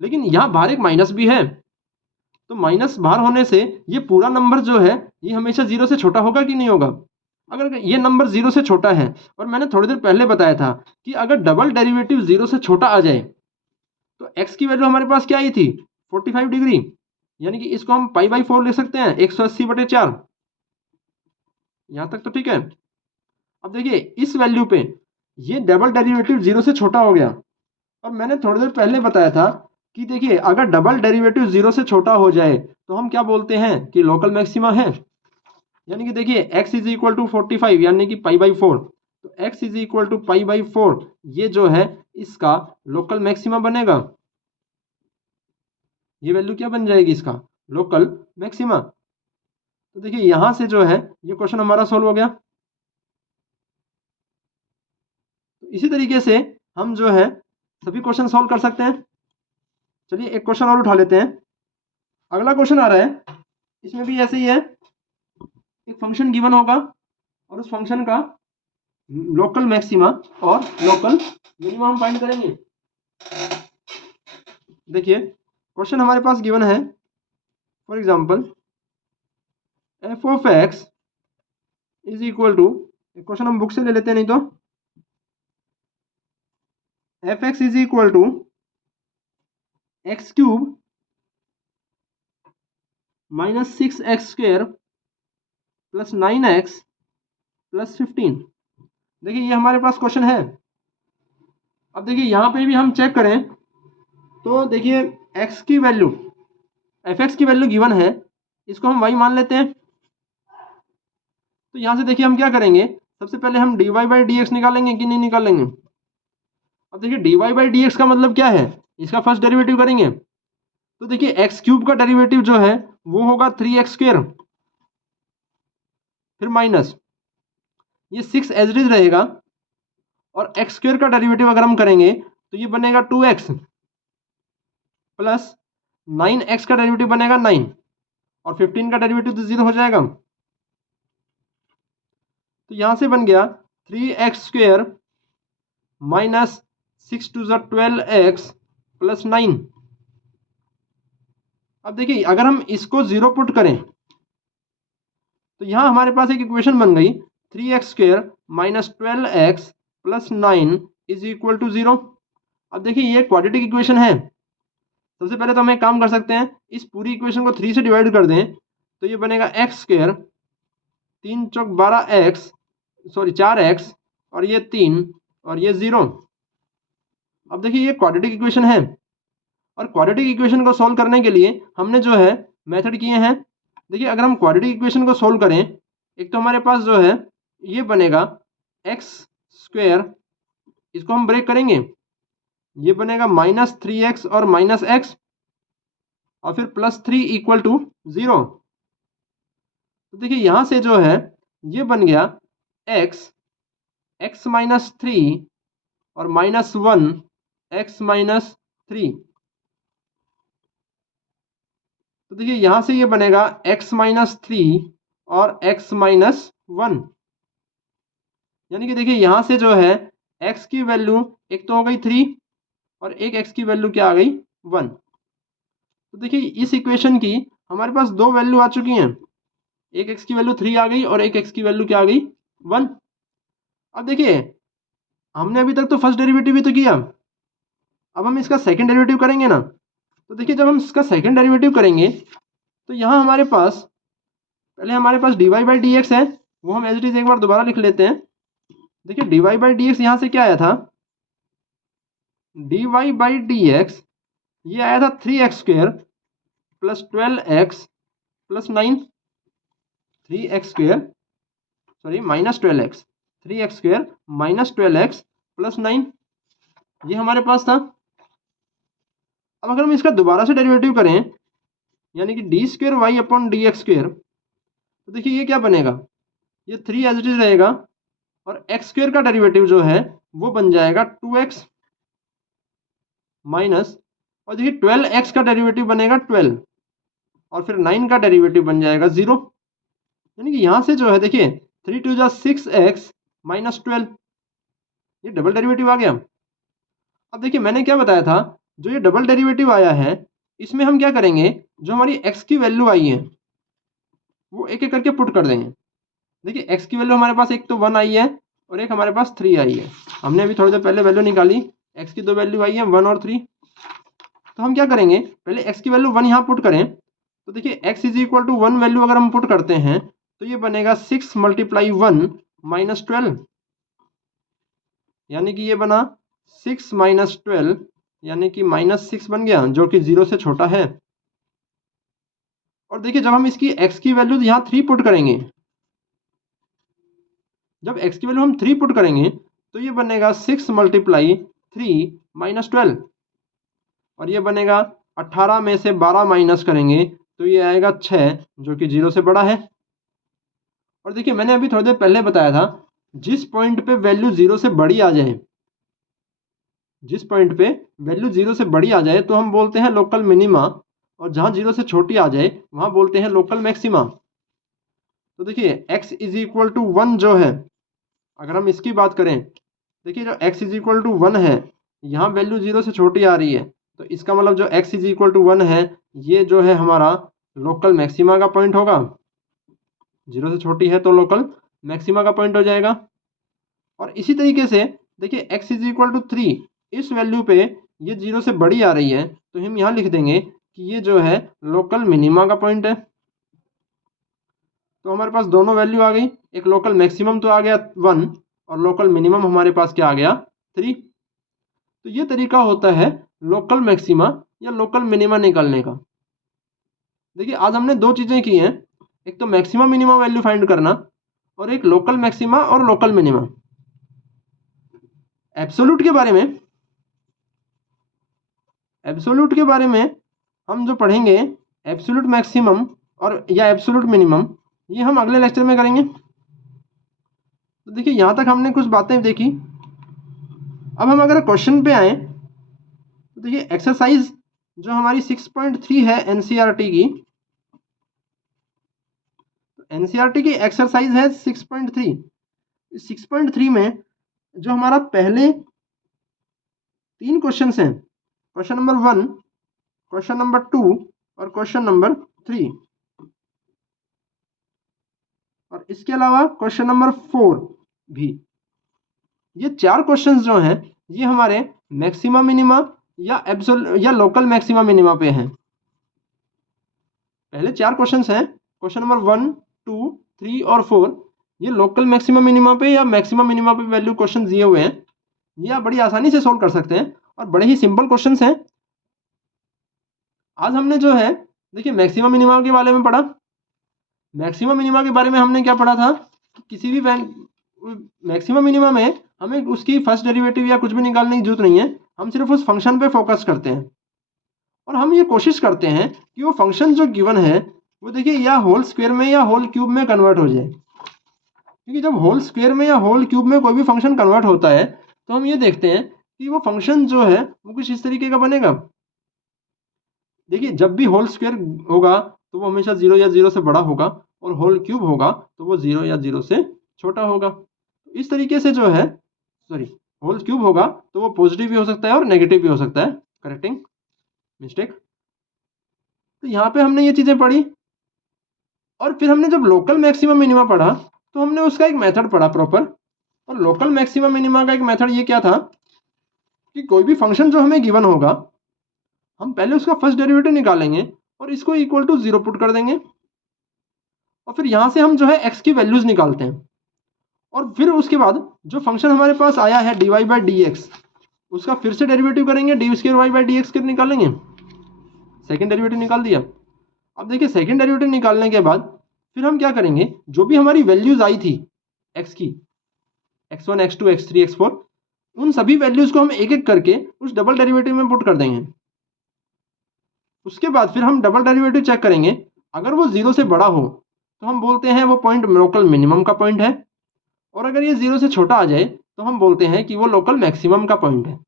लेकिन यहाँ बाहर एक माइनस भी है, तो माइनस बाहर होने से ये पूरा नंबर जो है ये हमेशा 0 से छोटा होगा कि नहीं होगा। अगर ये नंबर 0 से छोटा है, और मैंने थोड़ी देर पहले बताया था कि अगर डबल डेरिवेटिव 0 से छोटा आ जाए तो x की वैल्यू हमारे पास क्या आई थी, 45 डिग्री, यानी कि इसको हम π/4 लिख सकते हैं, 180/4। यहां तक तो ठीक है। अब देखिए इस वैल्यू पे ये डबल डेरिवेटिव 0 से छोटा हो गया, और मैंने थोड़ी देर पहले बताया था कि देखिए अगर डबल डेरिवेटिव 0 से छोटा हो जाए तो हम क्या बोलते हैं कि लोकल मैक्सिमा है। यानी कि देखिए x इज इक्वल टू 45 यानी कि π/4, तो x इज इक्वल टू π/4 ये जो है इसका लोकल मैक्सिमा बनेगा, ये वैल्यू क्या बन जाएगी इसका, लोकल मैक्सिमा। तो देखिए यहां से जो है ये क्वेश्चन हमारा सॉल्व हो गया। तो इसी तरीके से हम जो है सभी क्वेश्चन सॉल्व कर सकते हैं। चलिए एक क्वेश्चन और उठा लेते हैं। अगला क्वेश्चन आ रहा है, इसमें भी ऐसे ही है, एक फंक्शन गिवन होगा और उस फंक्शन का लोकल मैक्सिमा और लोकल मिनिमा हम फाइंड करेंगे। देखिए क्वेश्चन हमारे पास गिवन है, for example F of x is equal to, question हम बुक से ले लेते हैं नहीं तो, F X is equal to X cube minus 6x² plus 9x plus 15। देखिए ये हमारे पास क्वेश्चन है। अब देखिए यहाँ पे भी हम चेक करें तो देखिए x की वैल्यू एफ एक्स की वैल्यू गिवन है, इसको हम वाई मान लेते हैं। तो यहाँ से देखिए हम क्या करेंगे, सबसे पहले हम D Y by D X निकालेंगे कि नहीं निकालेंगे। अब देखिए D Y by D X का मतलब क्या है, इसका फर्स्ट डेरिवेटिव करेंगे। तो देखिए एक्स क्यूब का डेरिवेटिव जो है वो होगा 3x², फिर माइनस ये 6 एज इट इज रहेगा, और x² का डेरिवेटिव अगर हम करेंगे तो ये बनेगा 2x प्लस 9x का डेरिवेटिव बनेगा 9, और 15 का डेरिवेटिव तो 0 हो जाएगा। तो यहां से बन गया 3x² माइनस 6 2 12x प्लस 9। अब देखिए अगर हम इसको 0 पुट करें तो यहां हमारे पास एक इक्वेशन बन गई 3x² minus 12x plus 9 is equal to 0। अब देखिए ये क्वाड्रेटिक इक्वेशन है। सबसे पहले तो हम एक काम कर सकते हैं, इस पूरी इक्वेशन को 3 से डिवाइड कर दें तो ये बनेगा x², 3 चौक 12x, सॉरी 4x, और ये 3 और ये 0। अब देखिए ये क्वाड्रेटिक इक्वेशन है, और क्वाड्रेटिक इक्वेशन को सॉल्व करने के लिए हमने जो है मेथड किए हैं। देखिए अगर हम क्वाड्रेटिक इक्वेशन को सॉल्व करें, एक तो हमारे पास जो है ये बनेगा x², इसको हम ब्रेक करेंगे, ये बनेगा -3x और -x, और फिर +3 इक्वल टू 0। तो देखिए यहां से जो है ये बन गया x -3 और -1 x -3। तो देखिए यहां से ये बनेगा x -3 और x -1, यानी कि देखिए यहां से जो है x की वैल्यू एक तो हो गई 3 और एक x की वैल्यू क्या आ गई 1। तो देखिए इस इक्वेशन की हमारे पास दो वैल्यू आ चुकी हैं, एक x की वैल्यू 3 आ गई और एक x की वैल्यू क्या आ गई 1। अब देखिए हमने अभी तक तो फर्स्ट डेरिवेटिव भी तो किया, अब हम इसका सेकंड डेरिवेटिव करेंगे ना। तो देखिए जब हम इसका सेकंड डेरिवेटिव करेंगे तो यहाँ हमारे पास पहले हमारे पास d Y by D x है, वो हम एज इट इज एक बार दोबारा लिख लेते हैं। देखिए D Y by D X यहाँ से क्या आया था, D Y by D X ये आया था 3x² plus 12x plus 9, 3x² sorry minus 12x, 3x² minus 12x plus 9, ये हमारे पास था। अब अगर हम इसका दोबारा से डेरिवेटिव करें यानी कि d² y अपॉन dx², तो देखिए ये क्या बनेगा, ये 3 एज इट इज रहेगा, और x² का डेरिवेटिव जो है वो बन जाएगा 2x माइनस, और देखिए 12x का डेरिवेटिव बनेगा 12, और फिर 9 का डेरिवेटिव बन जाएगा 0। यानी कि यहाँ से जो है देखिए 3 2 6x माइनस 12, ये डबल डेरिवेटिव आ गया। अब देखिए मैंने क्या बताया था, जो ये डबल डेरिवेटिव आया है इसमें हम क्या करेंगे, जो हमारी x की वैल्यू आई है वो एक एक करके पुट कर देंगे। देखिए x की वैल्यू हमारे पास एक तो 1 आई है और एक हमारे पास 3 आई है, हमने अभी थोड़ी देर पहले वैल्यू निकाली, x की दो वैल्यू आई है 1 और 3। तो हम क्या करेंगे, पहले x की वैल्यू 1 यहाँ पुट करें, तो देखिए x is equal to 1 value अगर हम पुट करते हैं तो ये बनेगा 6 × 1 माइनस 12, यानी कि ये बना 6 माइनस 12, यानी कि -6 बन गया जो कि 0 से छोटा है। और देखिए जब हम इसकी x की वैल्यू यहाँ 3 पुट करेंगे, जब x की वैल्यू हम 3 पुट करेंगे तो ये बनेगा 6 × 3 माइनस 12, और ये बनेगा 18 में से 12 माइनस करेंगे तो ये आएगा 6 जो कि 0 से बड़ा है। और देखिए मैंने अभी थोड़ी देर पहले बताया था, जिस पॉइंट पे वैल्यू 0 से बड़ी आ जाए, जिस पॉइंट पे वैल्यू 0 से बड़ी आ जाए तो हम बोलते हैं लोकल मिनिमा, और जहां 0 से छोटी आ जाए वहां बोलते हैं लोकल मैक्सिमा। तो देखिए x इज इक्वल टू 1 जो है, अगर हम इसकी बात करें, देखिए जो x इज इक्वल टू 1 है यहाँ वैल्यू 0 से छोटी आ रही है, तो इसका मतलब जो x इज इक्वल टू 1 है ये जो है हमारा लोकल मैक्सिमा का पॉइंट होगा, 0 से छोटी है तो लोकल मैक्सिमा का पॉइंट हो जाएगा। और इसी तरीके से देखिए x इज इक्वल टू 3, इस वैल्यू पे ये 0 से बड़ी आ रही है तो हम यहाँ लिख देंगे कि ये जो है लोकल मिनिमा का पॉइंट है। तो हमारे पास दोनों वैल्यू आ गई, एक लोकल मैक्सिमम तो आ गया 1 और लोकल मिनिमम हमारे पास क्या आ गया 3। तो ये तरीका होता है लोकल मैक्सिमा या लोकल मिनिमा निकालने का। देखिए आज हमने दो चीज़ें की हैं, एक तो मैक्सिमा मिनिमा वैल्यू फाइंड करना और एक लोकल मैक्सिमा और लोकल मिनिमा। एब्सोल्यूट के बारे में हम जो पढ़ेंगे एब्सोल्यूट मैक्सिमम और या एब्सोल्यूट मिनिमम, ये हम अगले लेक्चर में करेंगे। तो देखिए यहाँ तक हमने कुछ बातें देखी। अब हम अगर क्वेश्चन पे आए तो देखिए एक्सरसाइज जो हमारी 6.3 है एनसीईआरटी की, एनसीईआरटी की एक्सरसाइज है 6.3। 6.3 में जो हमारा पहले 3 क्वेश्चंस हैं, क्वेश्चन नंबर 1, क्वेश्चन नंबर 2 और क्वेश्चन नंबर 3, और इसके अलावा क्वेश्चन नंबर 4 भी, ये 4 क्वेश्चंस जो हैं ये हमारे मैक्सिमा मिनिमा या लोकल मैक्सिमा मिनिमा पे हैं। पहले 4 क्वेश्चंस हैं, क्वेश्चन नंबर 1, 2, 3 और 4, ये लोकल मैक्सिमा मिनिमा पे या मैक्सिमा मिनिमा पे वैल्यू क्वेश्चन दिए हुए हैं। ये आप बड़ी आसानी से सोल्व कर सकते हैं और बड़े ही सिंपल क्वेश्चंस हैं। आज हमने जो है देखिए मैक्सिमा मिनिमा के बारे में पढ़ा। मैक्सिमा मिनिमा के बारे में हमने क्या पढ़ा था कि किसी भी मैक्सिमा मिनिमा में हमें उसकी फर्स्ट डेरिवेटिव या कुछ भी निकालने की जरूरत नहीं है, हम सिर्फ उस फंक्शन पे फोकस करते हैं और हम ये कोशिश करते हैं कि वो फंक्शन जो गिवन है वो देखिए या होल स्क्वायर में या होल क्यूब में कन्वर्ट हो जाए। क्योंकि जब होल स्क्वायर में या होल क्यूब में कोई भी फंक्शन कन्वर्ट होता है तो हम ये देखते हैं कि वो फंक्शन जो है वो कुछ इस तरीके का बनेगा। देखिए जब भी होल स्क्वायर होगा तो वो हमेशा 0 या 0 से बड़ा होगा और होल क्यूब होगा तो वो 0 या 0 से छोटा होगा। इस तरीके से जो है होल क्यूब होगा तो वो पॉजिटिव भी हो सकता है और नेगेटिव भी हो सकता है, करेक्टिंग मिस्टेक। तो यहाँ पे हमने ये चीज़ें पढ़ी और फिर हमने जब लोकल मैक्सिमम मिनिमा पढ़ा तो हमने उसका एक मेथड पढ़ा प्रॉपर। और लोकल मैक्सिमम मिनिमा का एक मेथड ये क्या था कि कोई भी फंक्शन जो हमें गिवन होगा हम पहले उसका फर्स्ट डेरिवेटिव निकालेंगे और इसको इक्वल टू 0 पुट कर देंगे और फिर यहाँ से हम जो है x की वैल्यूज निकालते हैं और फिर उसके बाद जो फंक्शन हमारे पास आया है dy/dx उसका फिर से डेरिवेटिव करेंगे, d²y/dx कर निकालेंगे, सेकेंड डेरिवेटिव निकाल दिया। अब देखिए सेकेंड डेरिवेटिव निकालने के बाद फिर हम क्या करेंगे, जो भी हमारी वैल्यूज आई थी x की, x1 x2 x3 x4, उन सभी वैल्यूज को हम एक एक करके उस डबल डेरिवेटिव में पुट कर देंगे। उसके बाद फिर हम डबल डेरिवेटिव चेक करेंगे, अगर वो 0 से बड़ा हो तो हम बोलते हैं वो पॉइंट लोकल मिनिमम का पॉइंट है, और अगर ये 0 से छोटा आ जाए तो हम बोलते हैं कि वो लोकल मैक्सिमम का पॉइंट है,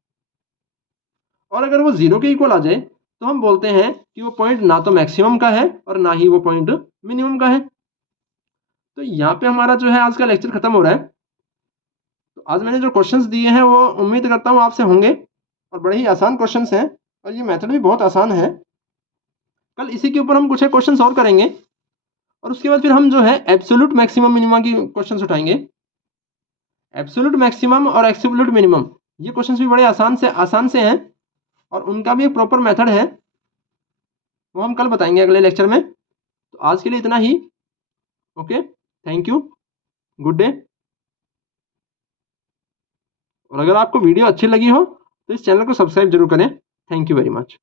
और अगर वो 0 के इक्वल आ जाए तो हम बोलते हैं कि वो पॉइंट ना तो मैक्सिमम का है और ना ही वो पॉइंट मिनिमम का है। तो यहाँ पे हमारा जो है आज का लेक्चर खत्म हो रहा है। तो आज मैंने जो क्वेश्चंस दिए हैं वो उम्मीद करता हूँ आपसे होंगे और बड़े ही आसान क्वेश्चंस हैं और ये मेथड भी बहुत आसान है। कल इसी के ऊपर हम कुछ क्वेश्चंस और करेंगे और उसके बाद फिर हम जो है एब्सोल्यूट मैक्सिमम मिनिमा की क्वेश्चंस उठाएंगे। एब्सोल्यूट मैक्सिमम और एब्सोल्यूट मिनिमम ये क्वेश्चंस भी बड़े आसान से हैं और उनका भी एक प्रॉपर मेथड है, वो हम कल बताएंगे अगले लेक्चर में। तो आज के लिए इतना ही। Okay, thank you, good day. और अगर आपको वीडियो अच्छी लगी हो तो इस चैनल को सब्सक्राइब जरूर करें। Thank you very much.